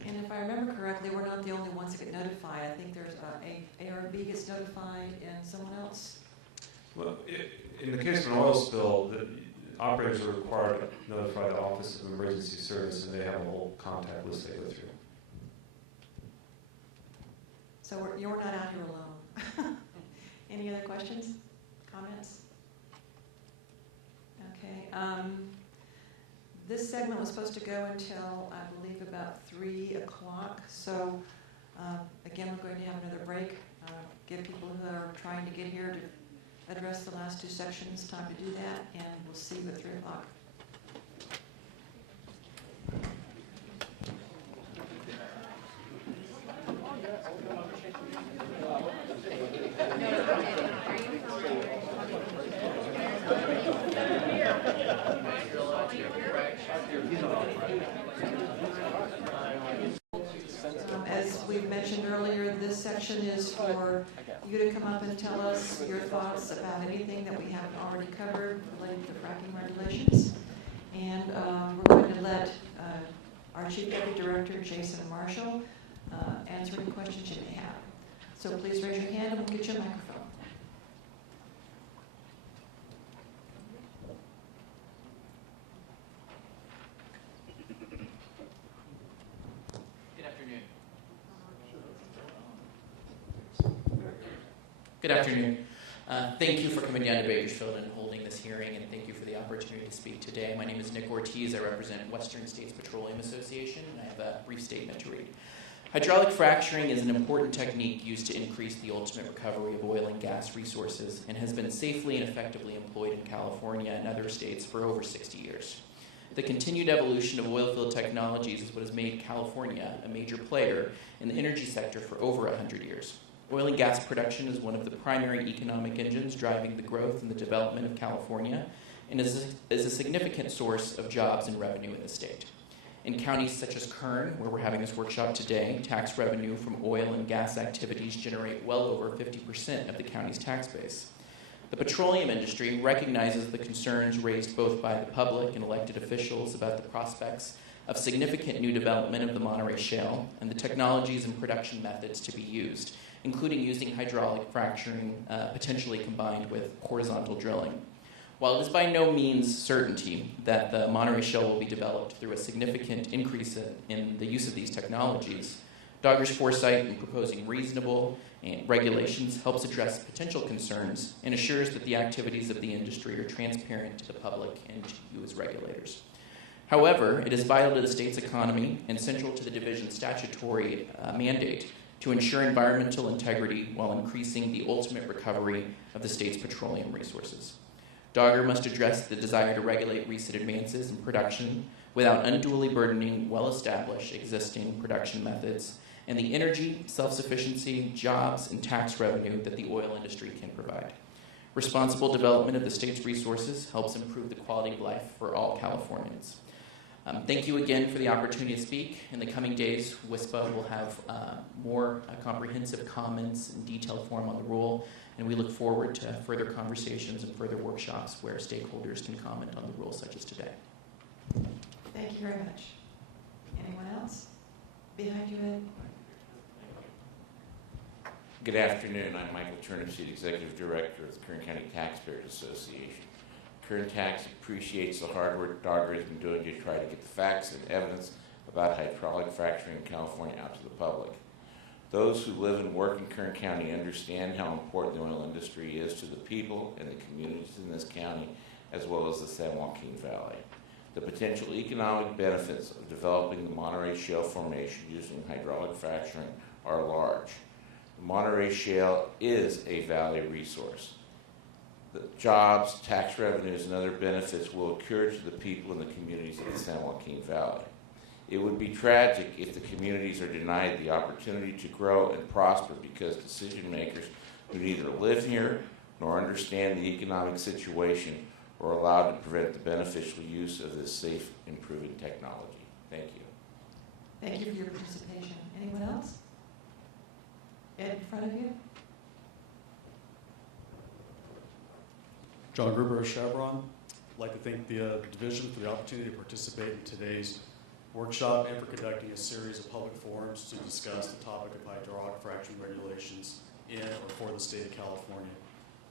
And if I remember correctly, we're not the only ones that get notified. I think there's ARB gets notified and someone else. Well, in the case of an oil spill, the operators are required to notify the Office of Emergency Service, and they have a whole contact list they go through. So you're not out here alone. Any other questions, comments? Okay. This segment was supposed to go until, I believe, about 3 o'clock. So again, we're going to have another break. Give people who are trying to get here to address the last 2 sections time to do that, and we'll see you at 3 o'clock. As we mentioned earlier, this section is for you to come up and tell us your thoughts about anything that we haven't already covered related to fracking regulations. And we're going to let our Chief Deputy Director, Jason Marshall, answer any questions you may have. So please raise your hand and we'll get you a microphone. Good afternoon. Thank you for coming down to Bakersfield and holding this hearing, and thank you for the opportunity to speak today. My name is Nick Ortiz. I represent Western States Petroleum Association, and I have a brief statement to read. Hydraulic fracturing is an important technique used to increase the ultimate recovery of oil and gas resources and has been safely and effectively employed in California and other states for over 60 years. The continued evolution of oilfield technologies is what has made California a major player in the energy sector for over 100 years. Oil and gas production is one of the primary economic engines driving the growth and the development of California and is a significant source of jobs and revenue in the state. In counties such as Kern, where we're having this workshop today, tax revenue from oil and gas activities generate well over 50% of the county's tax base. The petroleum industry recognizes the concerns raised both by the public and elected officials about the prospects of significant new development of the Monterey Shale and the technologies and production methods to be used, including using hydraulic fracturing, potentially combined with horizontal drilling. While it is by no means certainty that the Monterey Shale will be developed through a significant increase in the use of these technologies, Dogger's foresight in proposing reasonable regulations helps address potential concerns and assures that the activities of the industry are transparent to the public and to you as regulators. However, it is vital to the state's economy and central to the division's statutory mandate to ensure environmental integrity while increasing the ultimate recovery of the state's petroleum resources. Dogger must address the desire to regulate recent advances in production without unduly burdening well-established existing production methods and the energy, self-sufficiency, jobs, and tax revenue that the oil industry can provide. Responsible development of the state's resources helps improve the quality of life for all Californians. Thank you again for the opportunity to speak. In the coming days, WISPA will have more comprehensive comments in detailed form on the rule, and we look forward to further conversations and further workshops where stakeholders can comment on the rule such as today. Thank you very much. Anyone else? Behind you, Ed. Good afternoon. I'm Michael Turnipseed, Executive Director of the Kern County Taxpayers Association. Kern Tax appreciates the hard work Dogger has been doing to try to get the facts and evidence about hydraulic fracturing in California out to the public. Those who live and work in Kern County understand how important the oil industry is to the people and the communities in this county, as well as the San Joaquin Valley. The potential economic benefits of developing the Monterey Shale formation using hydraulic fracturing are large. The Monterey Shale is a valley resource. The jobs, tax revenues, and other benefits will accrue to the people in the communities of the San Joaquin Valley. It would be tragic if the communities are denied the opportunity to grow and prosper because decision makers who neither live here nor understand the economic situation or allowed to prevent the beneficial use of this safe, improving technology. Thank you. Thank you for your participation. Anyone else? Ed, in front of you. John Gruber of Chevron. I'd like to thank the division for the opportunity to participate in today's workshop and for conducting a series of public forums to discuss the topic of hydraulic fracturing regulations in or for the state of California.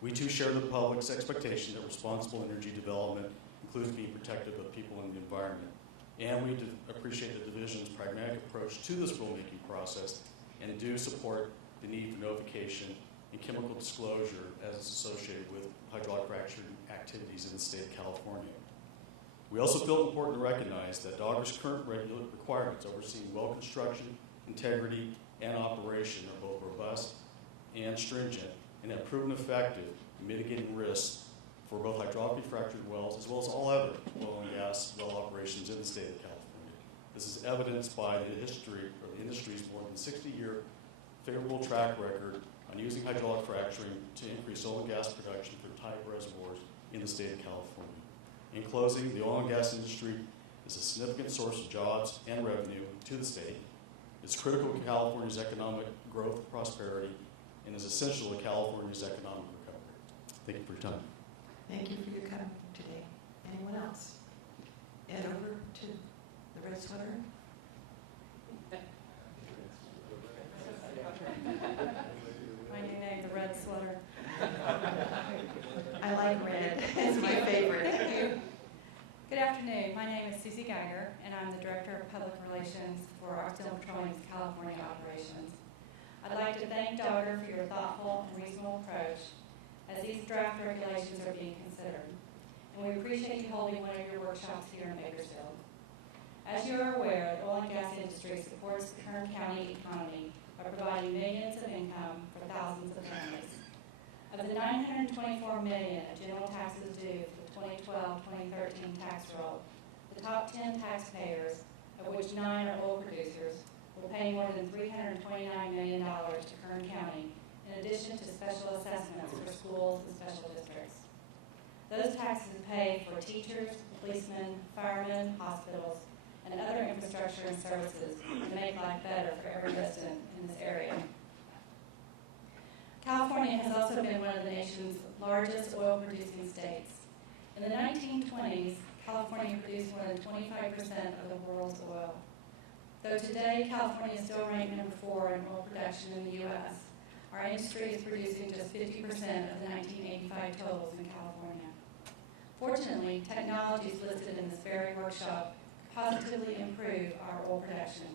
We too share the public's expectation that responsible energy development includes being protective of people and the environment. And we appreciate the division's pragmatic approach to this rulemaking process and do support the need for notification and chemical disclosure as it's associated with hydraulic fracturing activities in the state of California. We also feel it important to recognize that DOGGR's current requirements overseeing well construction, integrity, and operation are both robust and stringent and have proven effective in mitigating risks for both hydraulically fractured wells as well as all other oil and gas well operations in the state of California. This is evidenced by the history or the industry's more than 60-year favorable track record on using hydraulic fracturing to increase oil and gas production for tight reservoirs in the state of California. In closing, the oil and gas industry is a significant source of jobs and revenue to the state. It's critical to California's economic growth and prosperity and is essential to California's economic recovery. Thank you for your time. Thank you for your comment today. Anyone else? Ed, over to the red sweater. My new name, the red sweater. I like red. It's my favorite. Thank you. Good afternoon. My name is Susie Geiger, and I'm the Director of Public Relations for Occidental Petroleum's California operations. I'd like to thank DOGGR for your thoughtful and reasonable approach as these draft regulations are being considered. And we appreciate you holding one of your workshops here in Bakersfield. As you are aware, the oil and gas industry supports the Kern County economy by providing millions of income for thousands of families. Of the $924 million of general taxes due for the 2012-2013 tax roll, the top 10 taxpayers, of which 9 are oil producers, will pay more than $329 million to Kern County, in addition to special assessments for schools and special districts. Those taxes pay for teachers, policemen, firemen, hospitals, and other infrastructure and services to make life better for every resident in this area. California has also been one of the nation's largest oil-producing states. In the 1920s, California produced more than 25% of the world's oil. Though today, California is still ranked number 4 in oil production in the U.S., our industry is producing just 50% of the 1985 totals in California. Fortunately, technologies listed in this very workshop positively improve our oil production.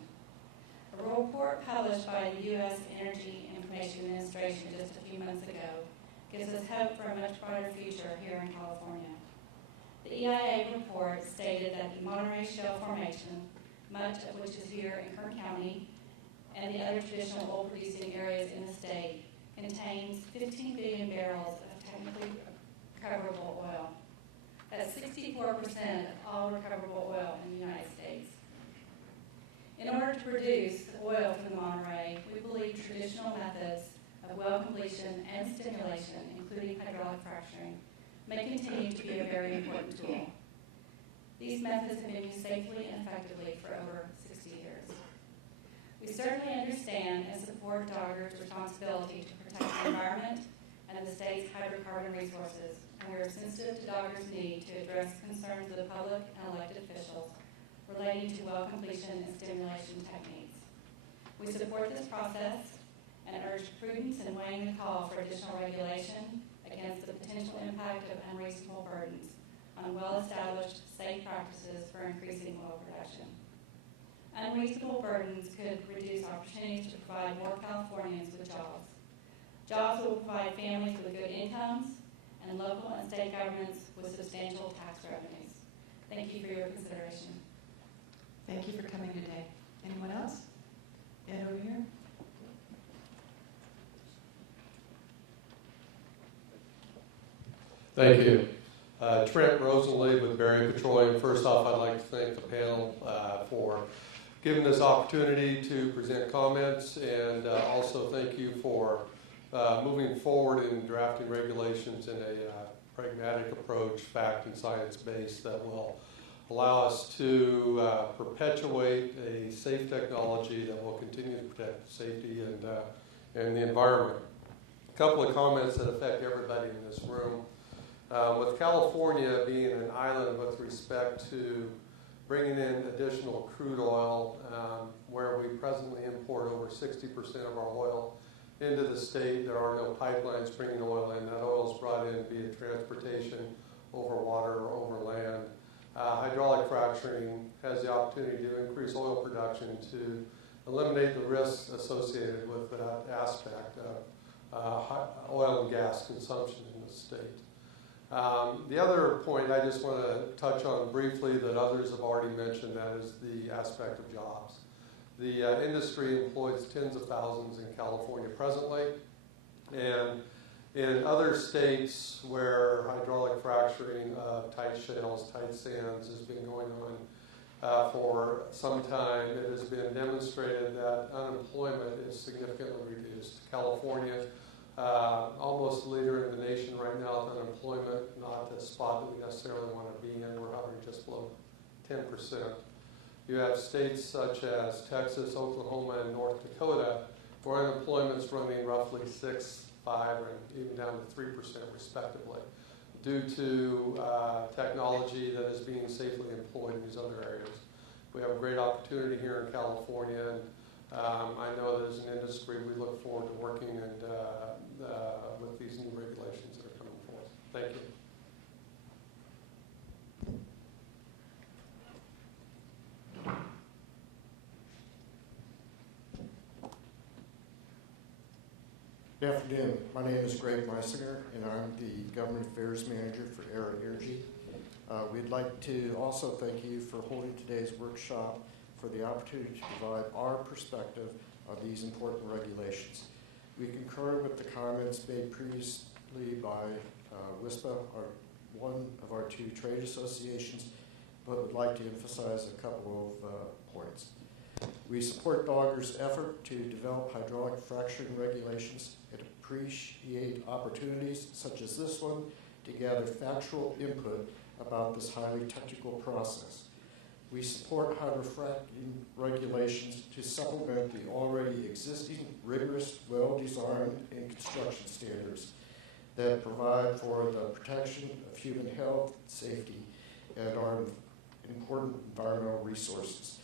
A report published by the U.S. Energy Information Administration just a few months ago gives us hope for a much brighter future here in California. The EIA report stated that the Monterey Shale Formation, much of which is here in Kern County, and the other traditional oil-producing areas in the state, contains 15 billion barrels of technically recoverable oil. That's 64% of all recoverable oil in the United States. In order to produce oil from the Monterey, we believe traditional methods of well completion and stimulation, including hydraulic fracturing, may continue to be a very important tool. These methods have been used safely and effectively for over 60 years. We certainly understand and support DOGGR's responsibility to protect the environment and the state's hydrocarbon resources, and we are sensitive to DOGGR's need to address concerns of the public and elected officials relating to well completion and stimulation techniques. We support this process and urge prudence in weighing the call for additional regulation against the potential impact of unreasonable burdens on well-established safe practices for increasing oil production. Unreasonable burdens could reduce opportunities to provide more Californians with jobs. Jobs will provide families with good incomes and local and state governments with substantial tax revenues. Thank you for your consideration. Thank you for coming today. Anyone else? Ed, over here. Thank you. Trent Rosalie with Berry Petroleum. First off, I'd like to thank the panel for giving this opportunity to present comments, and also thank you for moving forward in drafting regulations in a pragmatic approach, fact and science-based, that will allow us to perpetuate a safe technology that will continue to protect safety and the environment. A couple of comments that affect everybody in this room. With California being an island with respect to bringing in additional crude oil, where we presently import over 60% of our oil into the state, there are no pipelines bringing oil in. That oil is brought in via transportation, over water or over land. Hydraulic fracturing has the opportunity to increase oil production to eliminate the risks associated with that aspect of oil and gas consumption in the state. The other point I just want to touch on briefly that others have already mentioned, that is the aspect of jobs. The industry employs tens of thousands in California presently, and in other states where hydraulic fracturing of tight shales, tight sands has been going on for some time, it has been demonstrated that unemployment is significantly reduced. California, almost the leader in the nation right now with unemployment, not the spot that we necessarily want to be in. We're hovering just below 10%. You have states such as Texas, Oklahoma, and North Dakota, where unemployment is running roughly 6, 5, and even down to 3% respectively, due to technology that is being safely employed in these other areas. We have a great opportunity here in California, and I know there's an industry we look forward to working with these new regulations that are coming forth. Thank you. Good afternoon. My name is Greg Meisinger, and I'm the Government Affairs Manager for Era Energy. We'd like to also thank you for holding today's workshop, for the opportunity to provide our perspective on these important regulations. We concur with the comments made previously by WISPA, one of our two trade associations, but would like to emphasize a couple of points. We support DOGGR's effort to develop hydraulic fracturing regulations and appreciate opportunities such as this one to gather factual input about this highly technical process. We support hydrofracking regulations to supplement the already existing rigorous, well-designed and construction standards that provide for the protection of human health, safety, and our important environmental resources.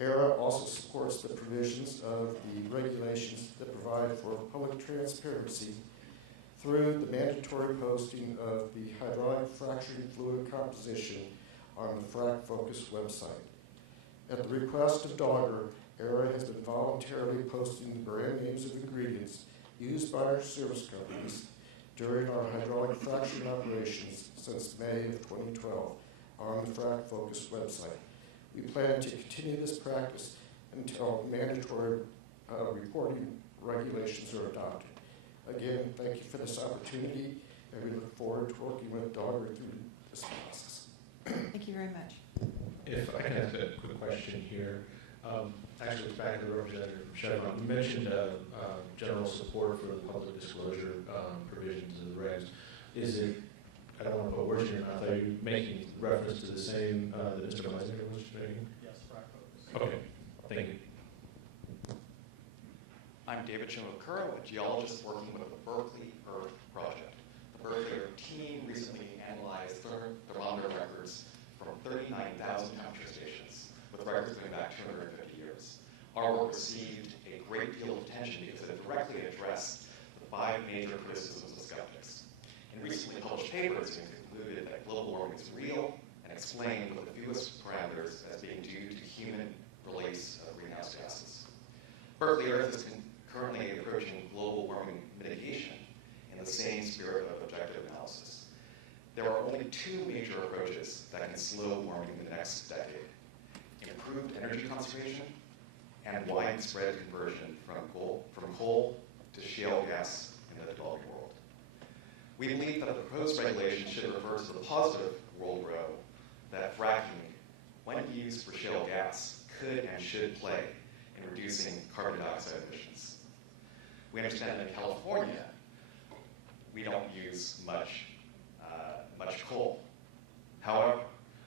ERA also supports the provisions of the regulations that provide for public transparency through the mandatory posting of the hydraulic fracturing fluid composition on the Frac Focus website. At the request of DOGGR, ERA has been voluntarily posting the brand names of ingredients used by our service companies during our hydraulic fracturing operations since May of 2012 on the Frac Focus website. We plan to continue this practice until mandatory reporting regulations are adopted. Again, thank you for this opportunity, and we look forward to working with DOGGR through this process. Thank you very much. If I can ask a quick question here. Actually, it's back to the representative from Chevron. You mentioned general support for the public disclosure provisions of the regs. Is it, I don't want to put words in your mouth, are you making reference to the same that Mr. Meisinger was making? Yes, Frac Focus. Okay, thank you. I'm David Shimokuro, a geologist working with the Berkeley Earth Project. The Berkeley Earth team recently analyzed thermometer records from 39,000 temperature stations, with records going back 250 years. Our work received a great deal of attention because it directly addressed the 5 major criticisms of skeptics. In recently published papers, we concluded that global warming is real and explained with the fewest parameters as being due to human release of greenhouse gases. Berkeley Earth is currently approaching global warming mitigation in the same spirit of objective analysis. There are only 2 major approaches that can slow warming in the next decade: improved energy conservation and widespread conversion from coal to shale gas in the developing world. We believe that the proposed regulation should refer to the positive world role that fracking, when used for shale gas, could and should play in reducing carbon dioxide emissions. We understand that in California, we don't use much coal. However,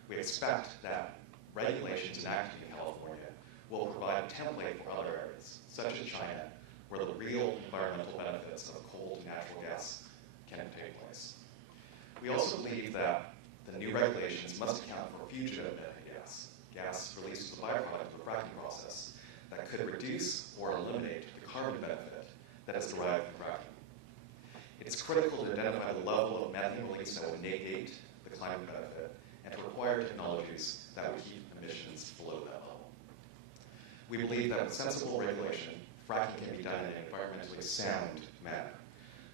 we expect that regulations enacted in California will provide a template for other areas, such as China, where the real environmental benefits of coal to natural gas can take place. We also believe that the new regulations must account for fugitive methane gas released as a byproduct of the fracking process that could reduce or eliminate the carbon benefit that is derived from fracking. It's critical to identify the level of methane release that would negate the climate benefit and to require technologies that would keep emissions below that level. We believe that with sensible regulation, fracking can be done in an environmentally sound manner.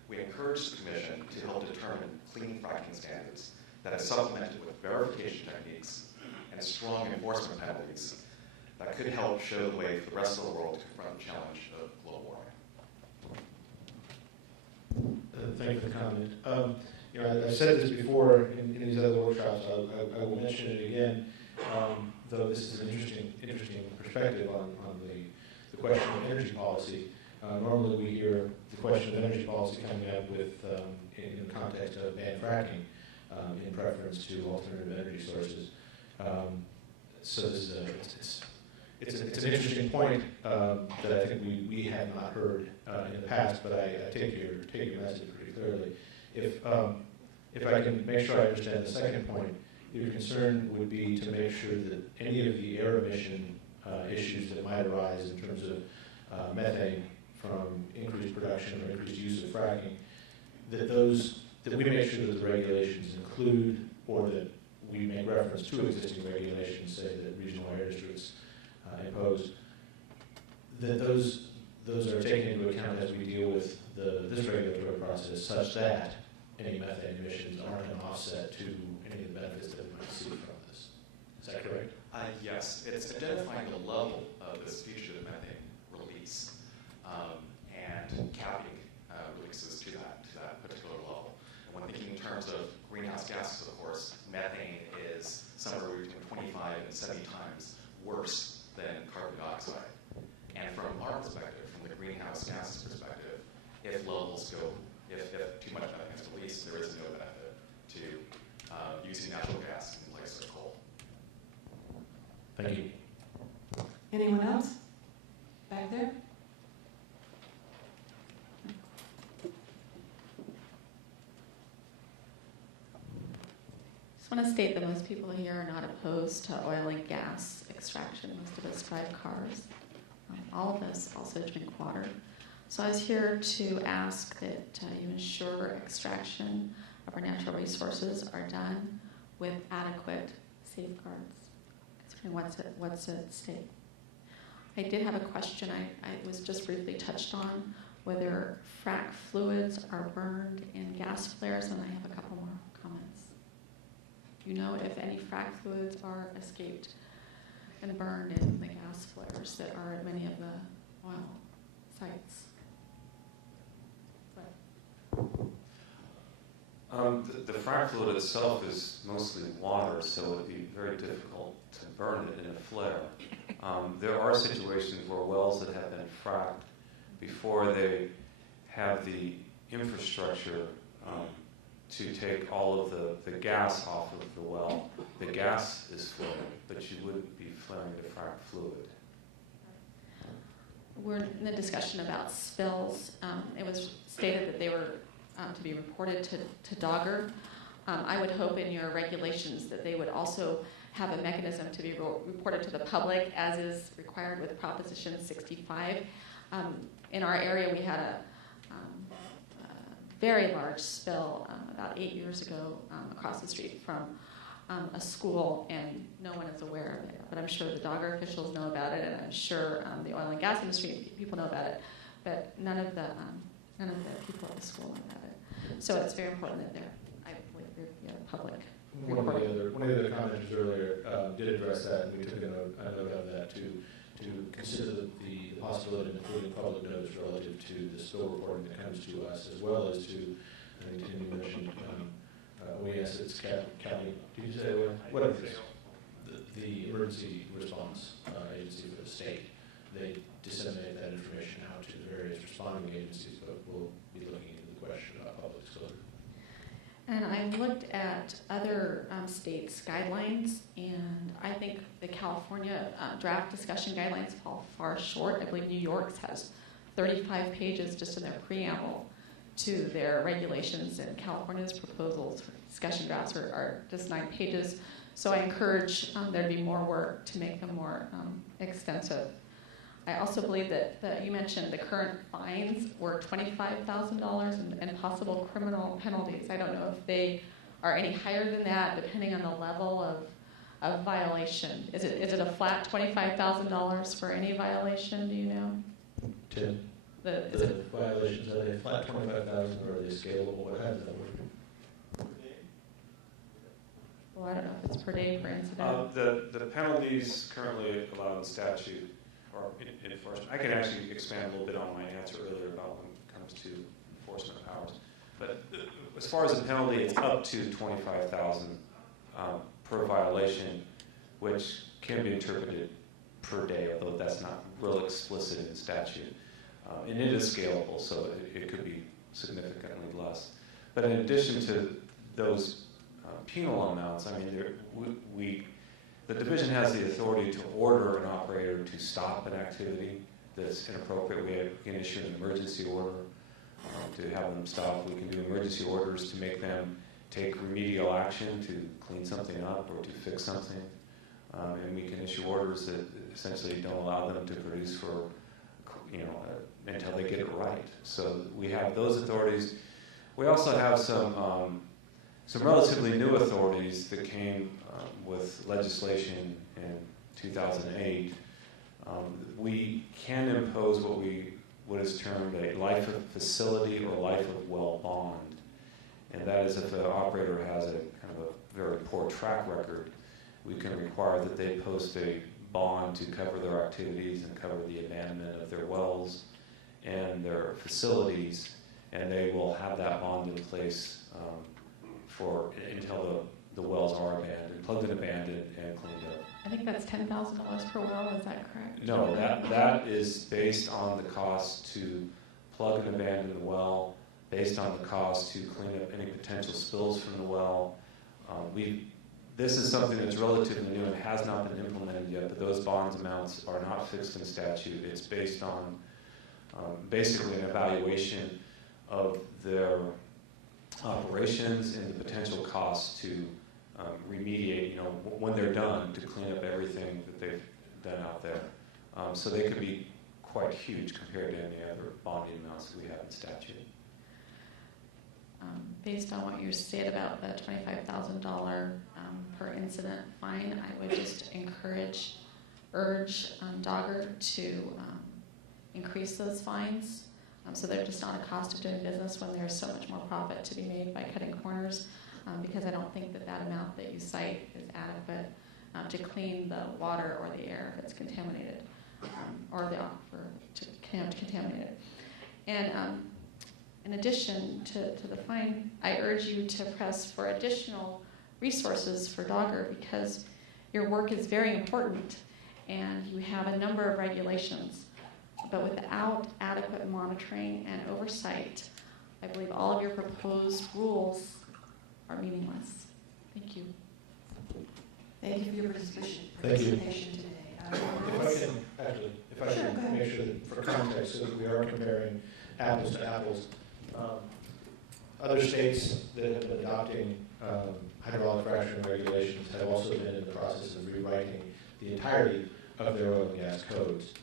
We encourage the Commission to help determine clean fracking standards that is supplemented with verification techniques and strong enforcement penalties that could help show the way for the rest of the world to confront the challenge of global warming. Thank you for the comment. You know, I've said this before in these other workshops. I will mention it again, though this is an interesting perspective on the question of energy policy. Normally we hear the question of energy policy coming up with in the context of ban fracking in preference to alternative energy sources. So this is it's an interesting point that I think we have not heard in the past, but I take your message pretty clearly. If I can make sure I understand the second point, your concern would be to make sure that any of the air emission issues that might arise in terms of methane from increased production or increased use of fracking, that we make sure that the regulations include, or that we make reference to existing regulations, say that regional air districts impose, that those are taken into account as we deal with this regulatory process, such that any methane emissions aren't an offset to any of the benefits that we might see from this. Is that correct? Yes, it's identifying the level of this fugitive methane release and capping releases to that particular level. And when thinking in terms of greenhouse gases, of course, methane is somewhere between 25 and 70 times worse than carbon dioxide. And from our perspective, from the greenhouse gases perspective, if levels go, if too much methane is released, there is no benefit to using natural gas in place of coal. Thank you. Anyone else? Back there? I just want to state that most people here are not opposed to oil and gas extraction. Most of us drive cars. All of us also drink water. So I was here to ask that you ensure extraction of our natural resources are done with adequate safeguards. What's at stake. I did have a question. I was just briefly touched on whether frac fluids are burned in gas flares, and I have a couple more comments. Do you know if any frac fluids are escaped and burned in the gas flares that are at many of the oil sites? The frac fluid itself is mostly water, so it would be very difficult to burn it in a flare. There are situations where wells that have been fracked before they have the infrastructure to take all of the gas off of the well. The gas is flaring, but you wouldn't be flaring the frac fluid. We're in the discussion about spills. It was stated that they were to be reported to Dogger. I would hope in your regulations that they would also have a mechanism to be reported to the public, as is required with Proposition 65. In our area, we had a very large spill about 8 years ago across the street from a school, and no one is aware of it. But I'm sure the Dogger officials know about it, and I'm sure the oil and gas industry people know about it. But none of the people at the school know about it. So it's very important that I believe the public. One of the other commenters earlier did address that, and we took a note of that to consider the possibility of including public notice relative to the spill reporting that comes to us, as well as to, I think Tim mentioned, OES, it's county, did you say what is this? The emergency response agency for the state. they disseminate that information out to the various responding agencies, but we'll be looking into the question about public disclosure. And I looked at other states' guidelines, and I think the California draft discussion guidelines fall far short. I believe New York's has 35 pages just in their preamble to their regulations, and California's proposals for discussion drafts are just 9 pages. So I encourage there to be more work to make them more extensive. I also believe that you mentioned the current fines were $25,000 and possible criminal penalties. I don't know if they are any higher than that, depending on the level of violation. Is it a flat $25,000 for any violation? Do you know? Tim, the violations, are they flat 25,000 or are they scalable? What has that work? Well, I don't know if it's per day, per incident. The penalties currently allowed in statute or enforcement. I can actually expand a little bit on my answer earlier about when it comes to enforcement powers. But as far as the penalty, it's up to $25,000 per violation, which can be interpreted per day, although that's not real explicit in statute. And it is scalable, so it could be significantly less. But in addition to those penal amounts, I mean, the division has the authority to order an operator to stop an activity that's inappropriate. We can issue an emergency order to have them stop. We can do emergency orders to make them take remedial action to clean something up or to fix something. And we can issue orders that essentially don't allow them to produce for, until they get it right. So we have those authorities. We also have some relatively new authorities that came with legislation in 2008. We can impose what is termed a life of facility or life of well bond. And that is if the operator has a kind of a very poor track record, we can require that they post a bond to cover their activities and cover the abandonment of their wells and their facilities, and they will have that bond in place until the wells are abandoned, plugged and abandoned, and cleaned up. I think that's $10,000 per well. Is that correct? No, that is based on the cost to plug and abandon the well, based on the cost to clean up any potential spills from the well. This is something that's relatively new and has not been implemented yet, but those bonds amounts are not fixed in statute. It's based on basically an evaluation of their operations and the potential costs to remediate, when they're done, to clean up everything that they've done out there. So they could be quite huge compared to any other bonding amounts that we have in statute. Based on what you said about the $25,000 per incident fine, I would just urge Dogger to increase those fines so they're just not a cost of doing business when there's so much more profit to be made by cutting corners, because I don't think that amount that you cite is adequate to clean the water or the air if it's contaminated, or the aquifer to contaminate it. And in addition to the fine, I urge you to press for additional resources for Dogger, because your work is very important and you have a number of regulations. But without adequate monitoring and oversight, I believe all of your proposed rules are meaningless. Thank you. Thank you for your participation Thank you. today. If I can make sure that for context, so that we are comparing apples to apples. Other states that have been adopting hydraulic fracturing regulations have also been in the process of rewriting the entirety of their oil and gas codes.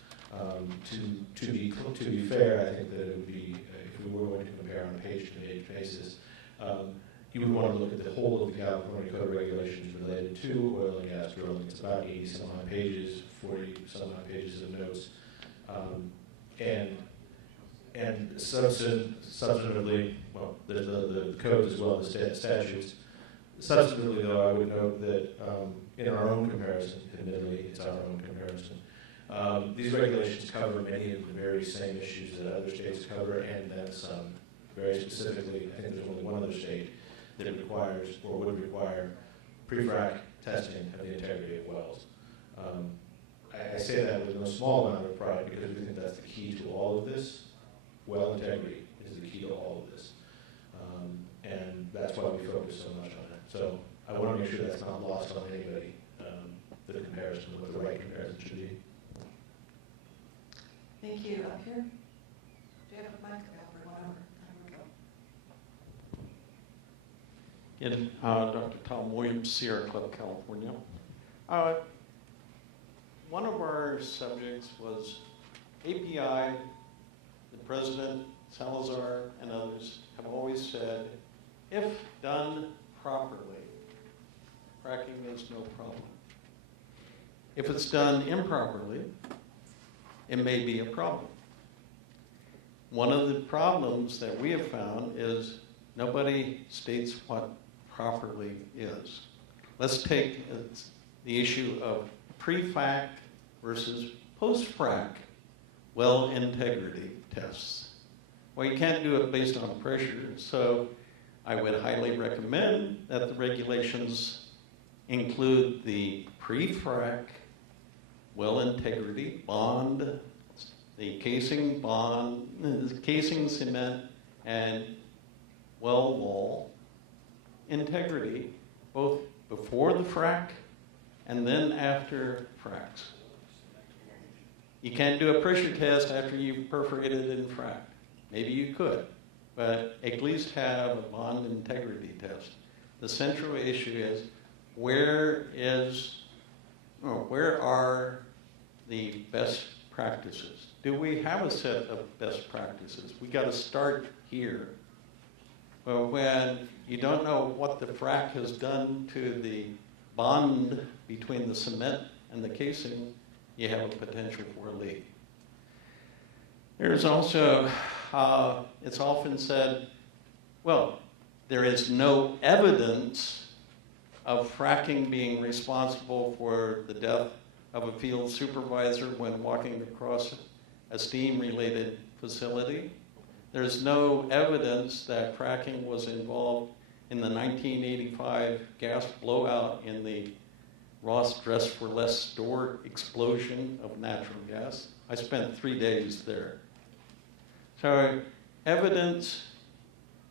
To be fair, I think that it would be, if we were going to compare on a page-to-page basis, you would want to look at the whole of the California Code of Regulations related to oil and gas drilling. It's about 80-some-odd pages, 40-some-odd pages of notes. And substantively, well, there's the codes as well as the statutes. Substantively, though, I would note that in our own comparison, admittedly, it's our own comparison, these regulations cover many of the very same issues that other states cover, and then some. Very specifically, I think there's only one other state that requires or would require pre-frac testing of the integrity of wells. I say that with no small amount of pride because we think that's the key to all of this. Well integrity is the key to all of this. And that's why we focus so much on it. So I want to make sure that's not lost on anybody, the comparison, what the right comparison should be. Thank you. Up here? Do you have a mic? Albert, one over. In Dr. Tom Williams, Sierra Club, California. One of our subjects was API. The president, Salazar, and others have always said, if done properly, fracking is no problem. If it's done improperly, it may be a problem. One of the problems that we have found is nobody states what properly is. Let's take the issue of pre-frac versus post-frac well integrity tests. Well, you can't do it based on pressure, so I would highly recommend that the regulations include the pre-frac well integrity bond, the casing bond, the casing cement, and well wall integrity, both before the frac and then after fracs. You can't do a pressure test after you've perforated and fracked. Maybe you could, but at least have a bond integrity test. The central issue is where are the best practices? Do we have a set of best practices? We got to start here. But when you don't know what the frac has done to the bond between the cement and the casing, you have a potential for a leak. There's also, it's often said, well, there is no evidence of fracking being responsible for the death of a field supervisor when walking across a steam-related facility. There's no evidence that fracking was involved in the 1985 gas blowout in the Ross Dress for Less store explosion of natural gas. I spent 3 days there. So evidence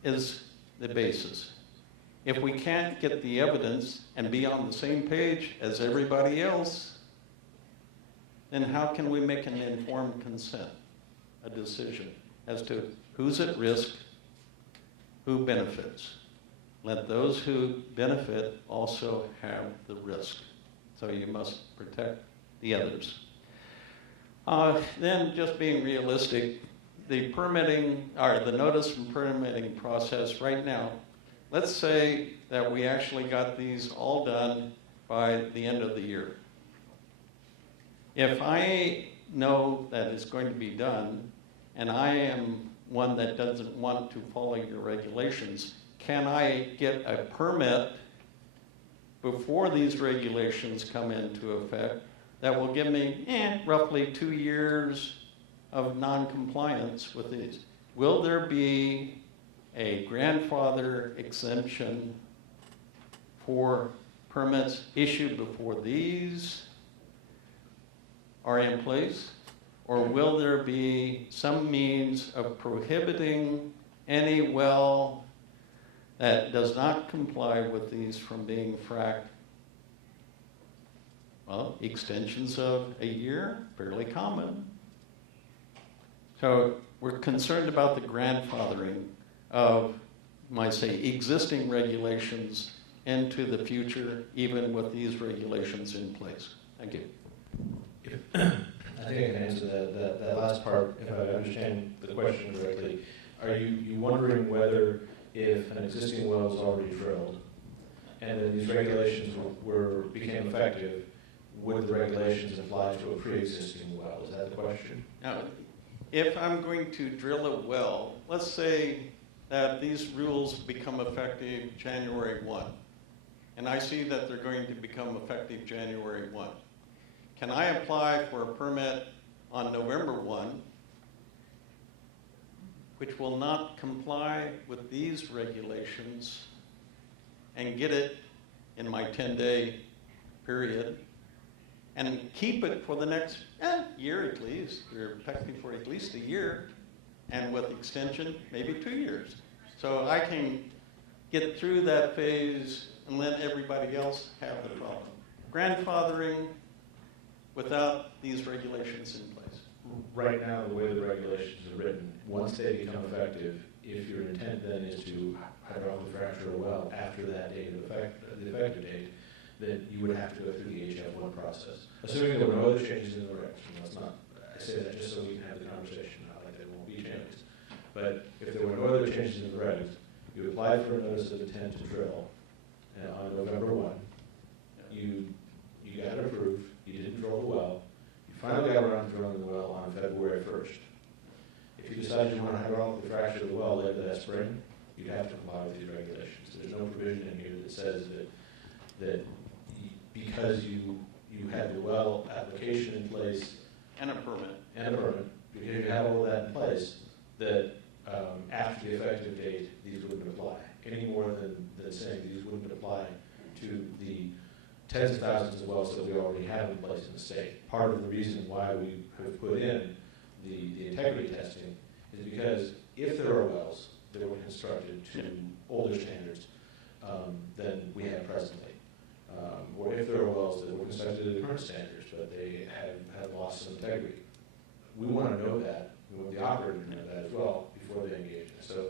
is the basis. If we can't get the evidence and be on the same page as everybody else, then how can we make an informed consent, a decision as to who's at risk, who benefits? Let those who benefit also have the risk. So you must protect the others. Then just being realistic, the permitting, or the notice and permitting process right now, let's say that we actually got these all done by the end of the year. If I know that it's going to be done, and I am one that doesn't want to follow your regulations, can I get a permit before these regulations come into effect that will give me roughly 2 years of non-compliance with these? Will there be a grandfather exemption for permits issued before these are in place? Or will there be some means of prohibiting any well that does not comply with these from being fracked? Well, extensions of a year, fairly common. So we're concerned about the grandfathering of, might say, existing regulations into the future, even with these regulations in place. Thank you. I think I can answer that last part if I understand the question correctly. Are you wondering whether if an existing well is already drilled and then these regulations became effective, would the regulations apply to a pre-existing well? Is that the question? Now, if I'm going to drill a well, let's say that these rules become effective January 1, and I see that they're going to become effective January 1. Can I apply for a permit on November 1, which will not comply with these regulations, and get it in my 10-day period? and keep it for the next year at least, or technically for at least a year, and with extension, maybe 2 years. So I can get through that phase and let everybody else have the problem. Grandfathering without these regulations in place. Right now, the way the regulations are written, once they become effective, if your intent then is to hydraulically fracture a well after that date of the effective date, then you would have to go through the HF1 process. Assuming there were no other changes in the regs. It's not, I say that just so we can have the conversation, not like there won't be changes. But if there were no other changes in the regs, you applied for a notice of intent to drill on November 1. You got it approved, you didn't drill the well, you finally got around to drilling the well on February 1st. If you decided you want to hydraulically fracture the well later that spring, you'd have to comply with these regulations. There's no provision in here that says that because you had the well application in place and a permit, because you have all of that in place, that after the effective date, these wouldn't apply. Any more than saying these wouldn't apply to the tens of thousands of wells that we already have in place in the state. Part of the reason why we have put in the integrity testing is because if there are wells that were constructed to older standards than we have presently, or if there are wells that were constructed to the current standards but they have lost some integrity, we want to know that. We want the operator to know that as well before they engage in it. So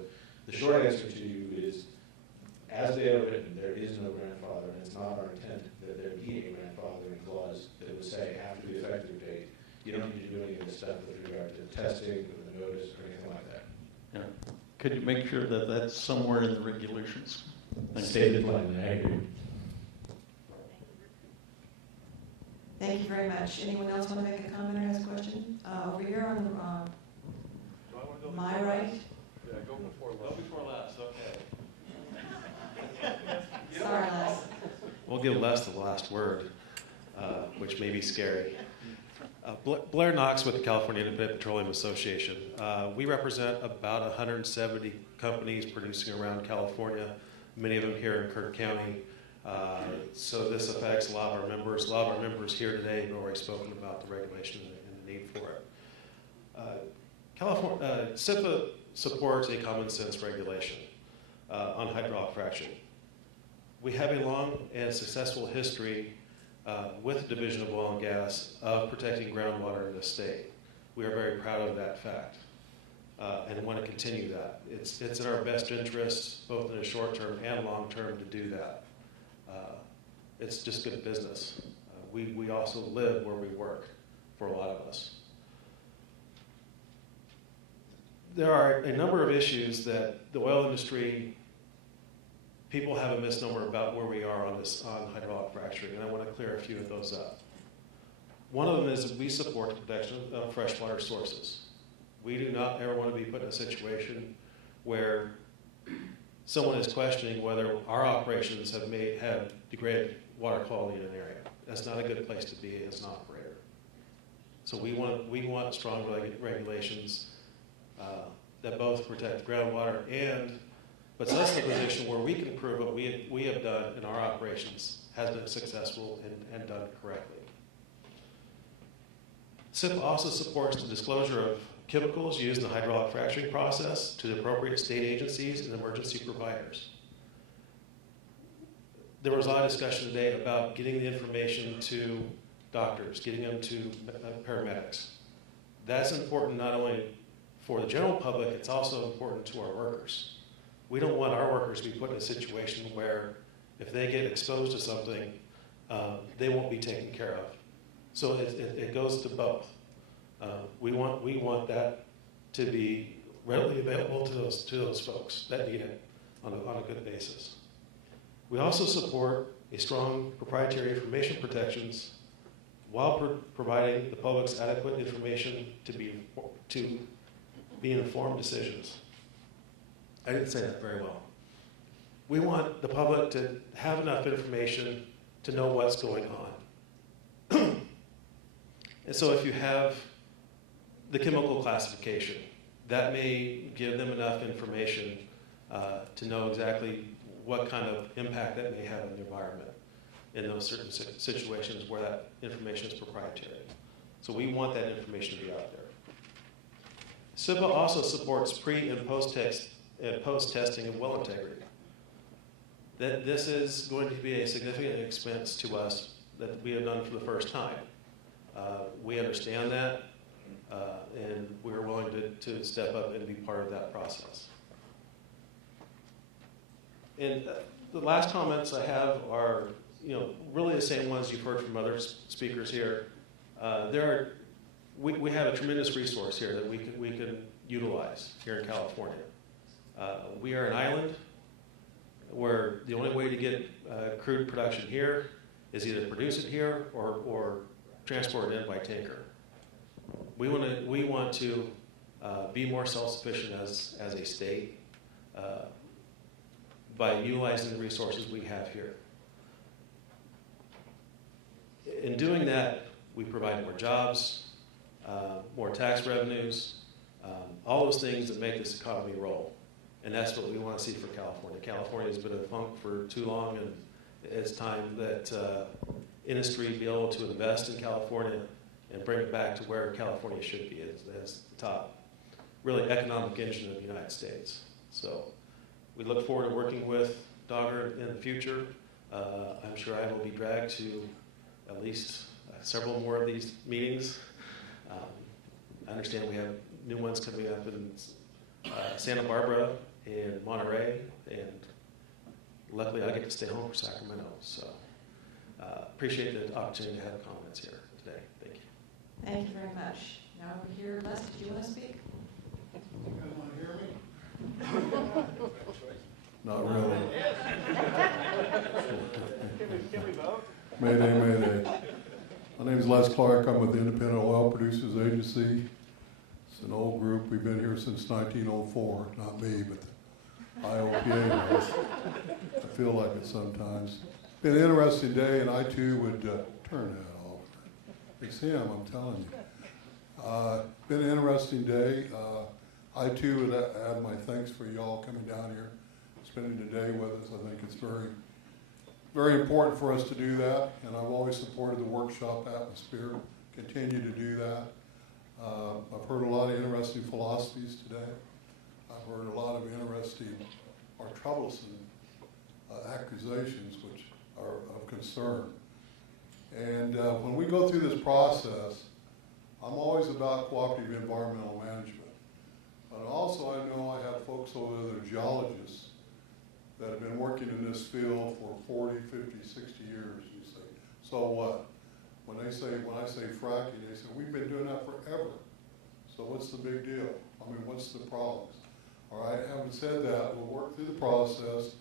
the short answer to you is, as they are written, there is no grandfather, and it's not our intent that there be a grandfathering clause that would say after the effective date, you don't need to do any of this stuff with regard to testing, with the notice, or anything like that. Yeah. Could you make sure that that's somewhere in the regulations? Stated plainly, I agree. Thank you very much. Anyone else want to make a comment or ask a question? Over here on my right. Yeah, go before last, okay. Sorry, Les. We'll give Les the last word, which may be scary. Blair Knox with the California Independent Petroleum Association. We represent about 170 companies producing around California, many of them here in Kern County. So this affects a lot of our members. A lot of our members here today have already spoken about the regulation and the need for it. SIPA supports a common sense regulation on hydraulic fracturing. We have a long and successful history with the Division of Oil and Gas of protecting groundwater in this state. We are very proud of that fact and want to continue that. It's in our best interest, both in the short term and long term, to do that. It's just good business. We also live where we work, for a lot of us. There are a number of issues that the oil industry, people have a misnomer about where we are on hydraulic fracturing, and I want to clear a few of those up. One of them is that we support the protection of freshwater sources. We do not ever want to be put in a situation where someone is questioning whether our operations have degraded water quality in an area. That's not a good place to be as an operator. So we want strong regulations that both protect groundwater and puts us in a position where we can prove what we have done in our operations has been successful and done correctly. SIP also supports the disclosure of chemicals used in the hydraulic fracturing process to the appropriate state agencies and emergency providers. There was a lot of discussion today about getting the information to doctors, getting them to paramedics. That's important not only for the general public, it's also important to our workers. We don't want our workers to be put in a situation where if they get exposed to something, they won't be taken care of. So it goes to both. We want that to be readily available to those folks that need it on a good basis. We also support a strong proprietary information protections while providing the public's adequate information to be informed decisions. I didn't say that very well. We want the public to have enough information to know what's going on. And so if you have the chemical classification, that may give them enough information to know exactly what kind of impact that may have on the environment. in those certain situations where that information is proprietary. So we want that information to be out there. SIPA also supports pre- and post-testing of well integrity. This is going to be a significant expense to us that we have done for the first time. We understand that, and we're willing to step up and be part of that process. And the last comments I have are, really the same ones you've heard from other speakers here. We have a tremendous resource here that we can utilize here in California. We are an island where the only way to get crude production here is either produce it here or transport it in by tanker. We want to be more self-sufficient as a state by utilizing the resources we have here. In doing that, we provide more jobs, more tax revenues, all those things that make this economy roll. And that's what we want to see for California. California has been in the funk for too long, and it's time that industry be able to invest in California and bring it back to where California should be as the top, really economic engine of the United States. So we look forward to working with Dogger in the future. I'm sure I will be dragged to at least several more of these meetings. I understand we have new ones coming up in Santa Barbara and Monterey, and luckily I get to stay home for Sacramento. So appreciate the opportunity to have comments here today. Thank you. Thank you very much. Now over here, Les, did you want to speak? You guys want to hear me? Not really. Can we vote? Mayday, mayday. My name is Les Clark. I'm with the Independent Oil Producers Agency. It's an old group. We've been here since 1904. Not me, but the IOPA has. I feel like it sometimes. It's been an interesting day, and I too would turn that off. It's him, I'm telling you. Been an interesting day. I too would add my thanks for you all coming down here, spending the day with us. I think it's very, very important for us to do that, and I've always supported the workshop atmosphere. Continue to do that. I've heard a lot of interesting philosophies today. I've heard a lot of interesting or troublesome accusations which are of concern. And when we go through this process, I'm always about cooperative environmental management. But also I know I have folks over there that are geologists that have been working in this field for 40, 50, 60 years. You say, so what? When I say fracking, they say, we've been doing that forever. So what's the big deal? I mean, what's the problems? All right, having said that, we'll work through the process,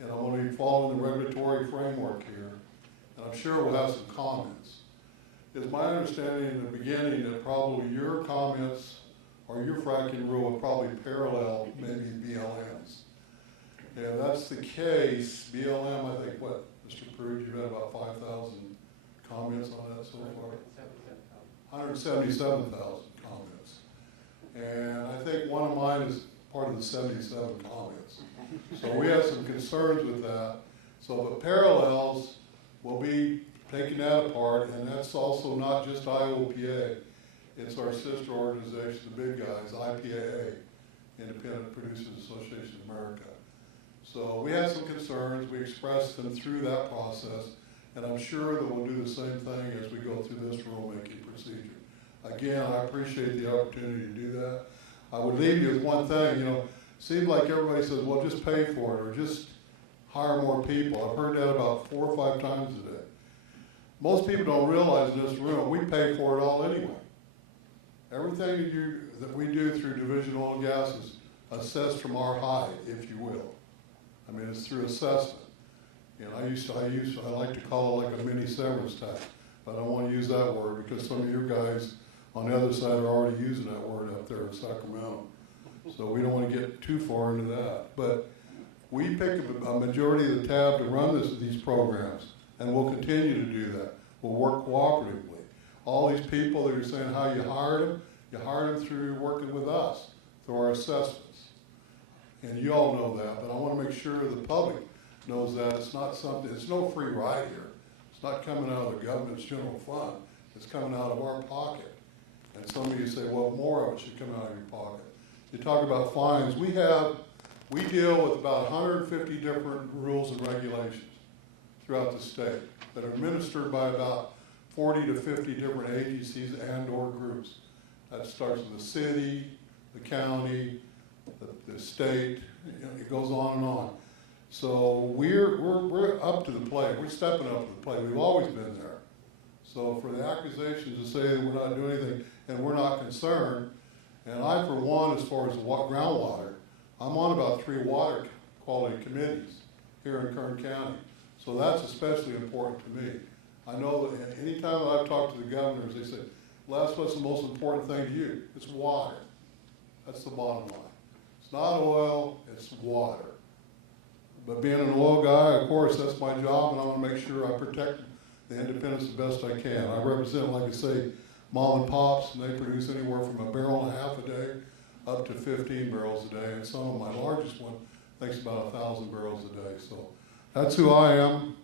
and I'm going to be following the regulatory framework here, and I'm sure we'll have some comments. It's my understanding in the beginning that probably your comments or your fracking rule will probably parallel maybe BLM's. And if that's the case, BLM, I think, what, Mr. Prude, you've had about 5,000 comments on that so far? 177,000 comments. And I think one of mine is part of the 77 comments. So we have some concerns with that. So the parallels will be taking that apart, and that's also not just IOPA. It's our sister organization, the big guys, IPAA, Independent Producers Association of America. So we had some concerns. We expressed them through that process, and I'm sure that we'll do the same thing as we go through this rulemaking procedure. Again, I appreciate the opportunity to do that. I would leave you with one thing, seems like everybody says, well, just pay for it or just hire more people. I've heard that about 4 or 5 times today. Most people don't realize in this room, we pay for it all anyway. Everything that we do through Division Oil and Gas is assessed from our hide, if you will. I mean, it's through assessment. I like to call it like a mini severance tax, but I don't want to use that word because some of your guys on the other side are already using that word up there in Sacramento. So we don't want to get too far into that. But we pick a majority of the tab to run these programs, and we'll continue to do that. We'll work cooperatively. All these people that are saying how you hired them through working with us, through our assessments. And you all know that, but I want to make sure the public knows that it's not something, it's no free ride here. It's not coming out of the government's general fund. It's coming out of our pocket. And some of you say, well, more of it should come out of your pocket. You talk about fines. We deal with about 150 different rules and regulations throughout the state that are administered by about 40 to 50 different agencies and or groups. That starts with the city, the county, the state, it goes on and on. So we're up to the plate. We're stepping up to the plate. We've always been there. So for the accusations to say that we're not doing anything and we're not concerned, and I, for one, as far as groundwater, I'm on about 3 water quality committees here in Kern County. So that's especially important to me. I know that any time that I've talked to the governors, they say, Les, what's the most important thing to you? It's water. That's the bottom line. It's not oil, it's water. But being an oil guy, of course, that's my job, and I want to make sure I protect the independents the best I can. I represent, like I say, mom and pops, and they produce anywhere from 1.5 barrels a day up to 15 barrels a day, and some of my largest one thinks about 1,000 barrels a day. So that's who I am.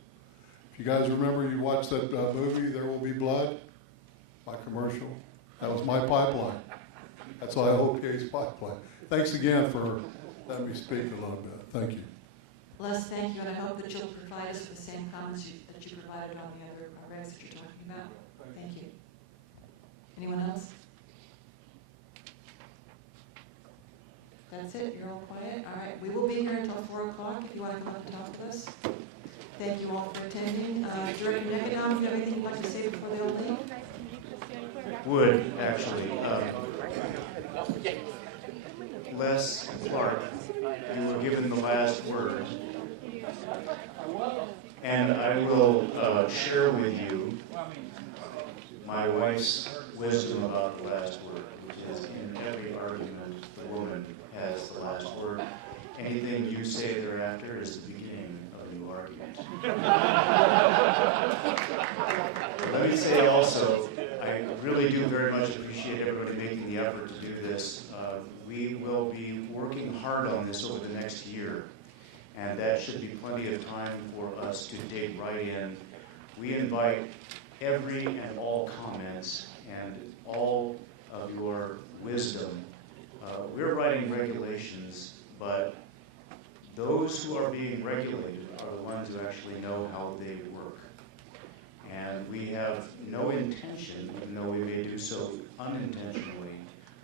If you guys remember, you watched that movie, There Will Be Blood, my commercial. That was my pipeline. That's IOPA's pipeline. Thanks again for letting me speak a little bit. Thank you. Les, thank you, and I hope that you'll provide us with the same comments that you provided on the other regs that you're talking about. Thank you. Anyone else? That's it, you're all quiet? All right, we will be here until 4 o'clock if you want to come up and talk with us. Thank you all for attending. Director Nikodom, do you have anything you'd like to say before they all leave? Would, actually. Les Clark, you were given the last word. And I will share with you my wife's wisdom about the last word, which is in every argument, the woman has the last word. Anything you say thereafter is the beginning of a new argument. Let me say also, I really do very much appreciate everybody making the effort to do this. We will be working hard on this over the next year, and that should be plenty of time for us to dig right in. We invite every and all comments and all of your wisdom. We're writing regulations, but those who are being regulated are the ones who actually know how they work. And we have no intention, even though we may do so unintentionally,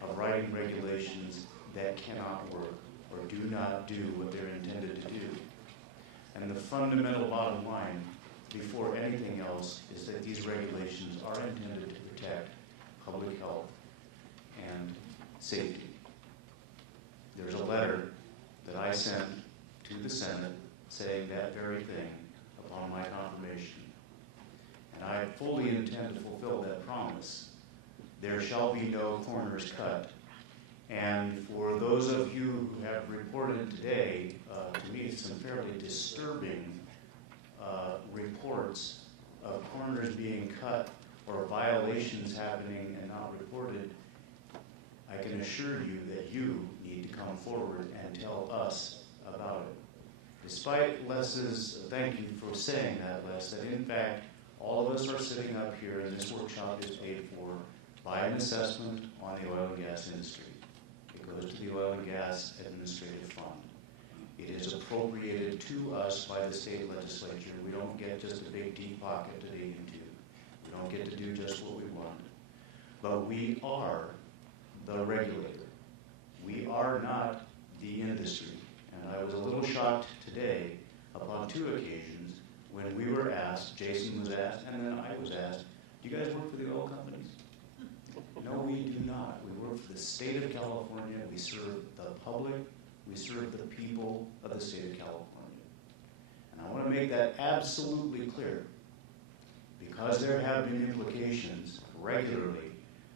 of writing regulations that cannot work or do not do what they're intended to do. And the fundamental bottom line, before anything else, is that these regulations are intended to protect public health and safety. There's a letter that I sent to the Senate saying that very thing upon my confirmation. And I fully intend to fulfill that promise. There shall be no corners cut. And for those of you who have reported today, to me, some fairly disturbing reports of corners being cut or violations happening and not reported, I can assure you that you need to come forward and tell us about it. Despite Les's, thank you for saying that, Les, that in fact, all of us are sitting up here and this workshop is paid for by an assessment on the oil and gas industry. It goes to the Oil and Gas Administrative Fund. It is appropriated to us by the state legislature. We don't get just a big deep pocket to dig into. We don't get to do just what we want. But we are the regulator. We are not the industry. And I was a little shocked today upon 2 occasions when we were asked, Jason was asked, and then I was asked, do you guys work for the oil companies? No, we do not. We work for the state of California. We serve the public. We serve the people of the state of California. And I want to make that absolutely clear, because there have been implications regularly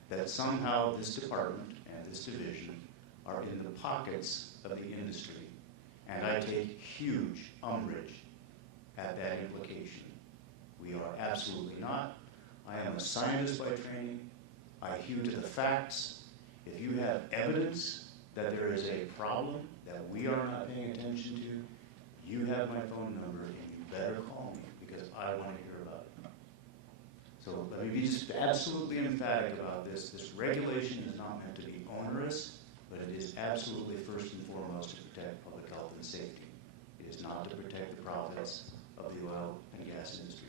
that somehow this department and this division are in the pockets of the industry. And I take huge umbrage at that implication. We are absolutely not. I am a scientist by training. I hew to the facts. If you have evidence that there is a problem that we are not paying attention to, you have my phone number and you better call me because I want to hear about it. So let me be just absolutely emphatic about this. This regulation is not meant to be onerous, but it is absolutely first and foremost to protect public health and safety. It is not to protect the profits of the oil and gas industry.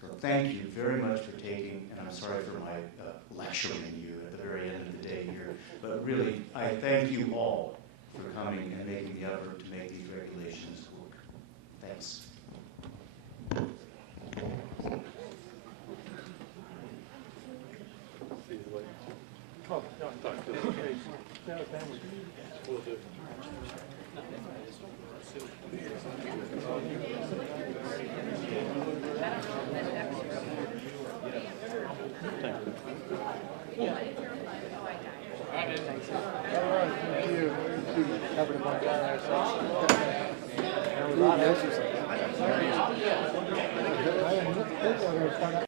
So thank you very much for taking, and I'm sorry for my lecturing you at the very end of the day here, but really, I thank you all for coming and making the effort to make these regulations work. Thanks. I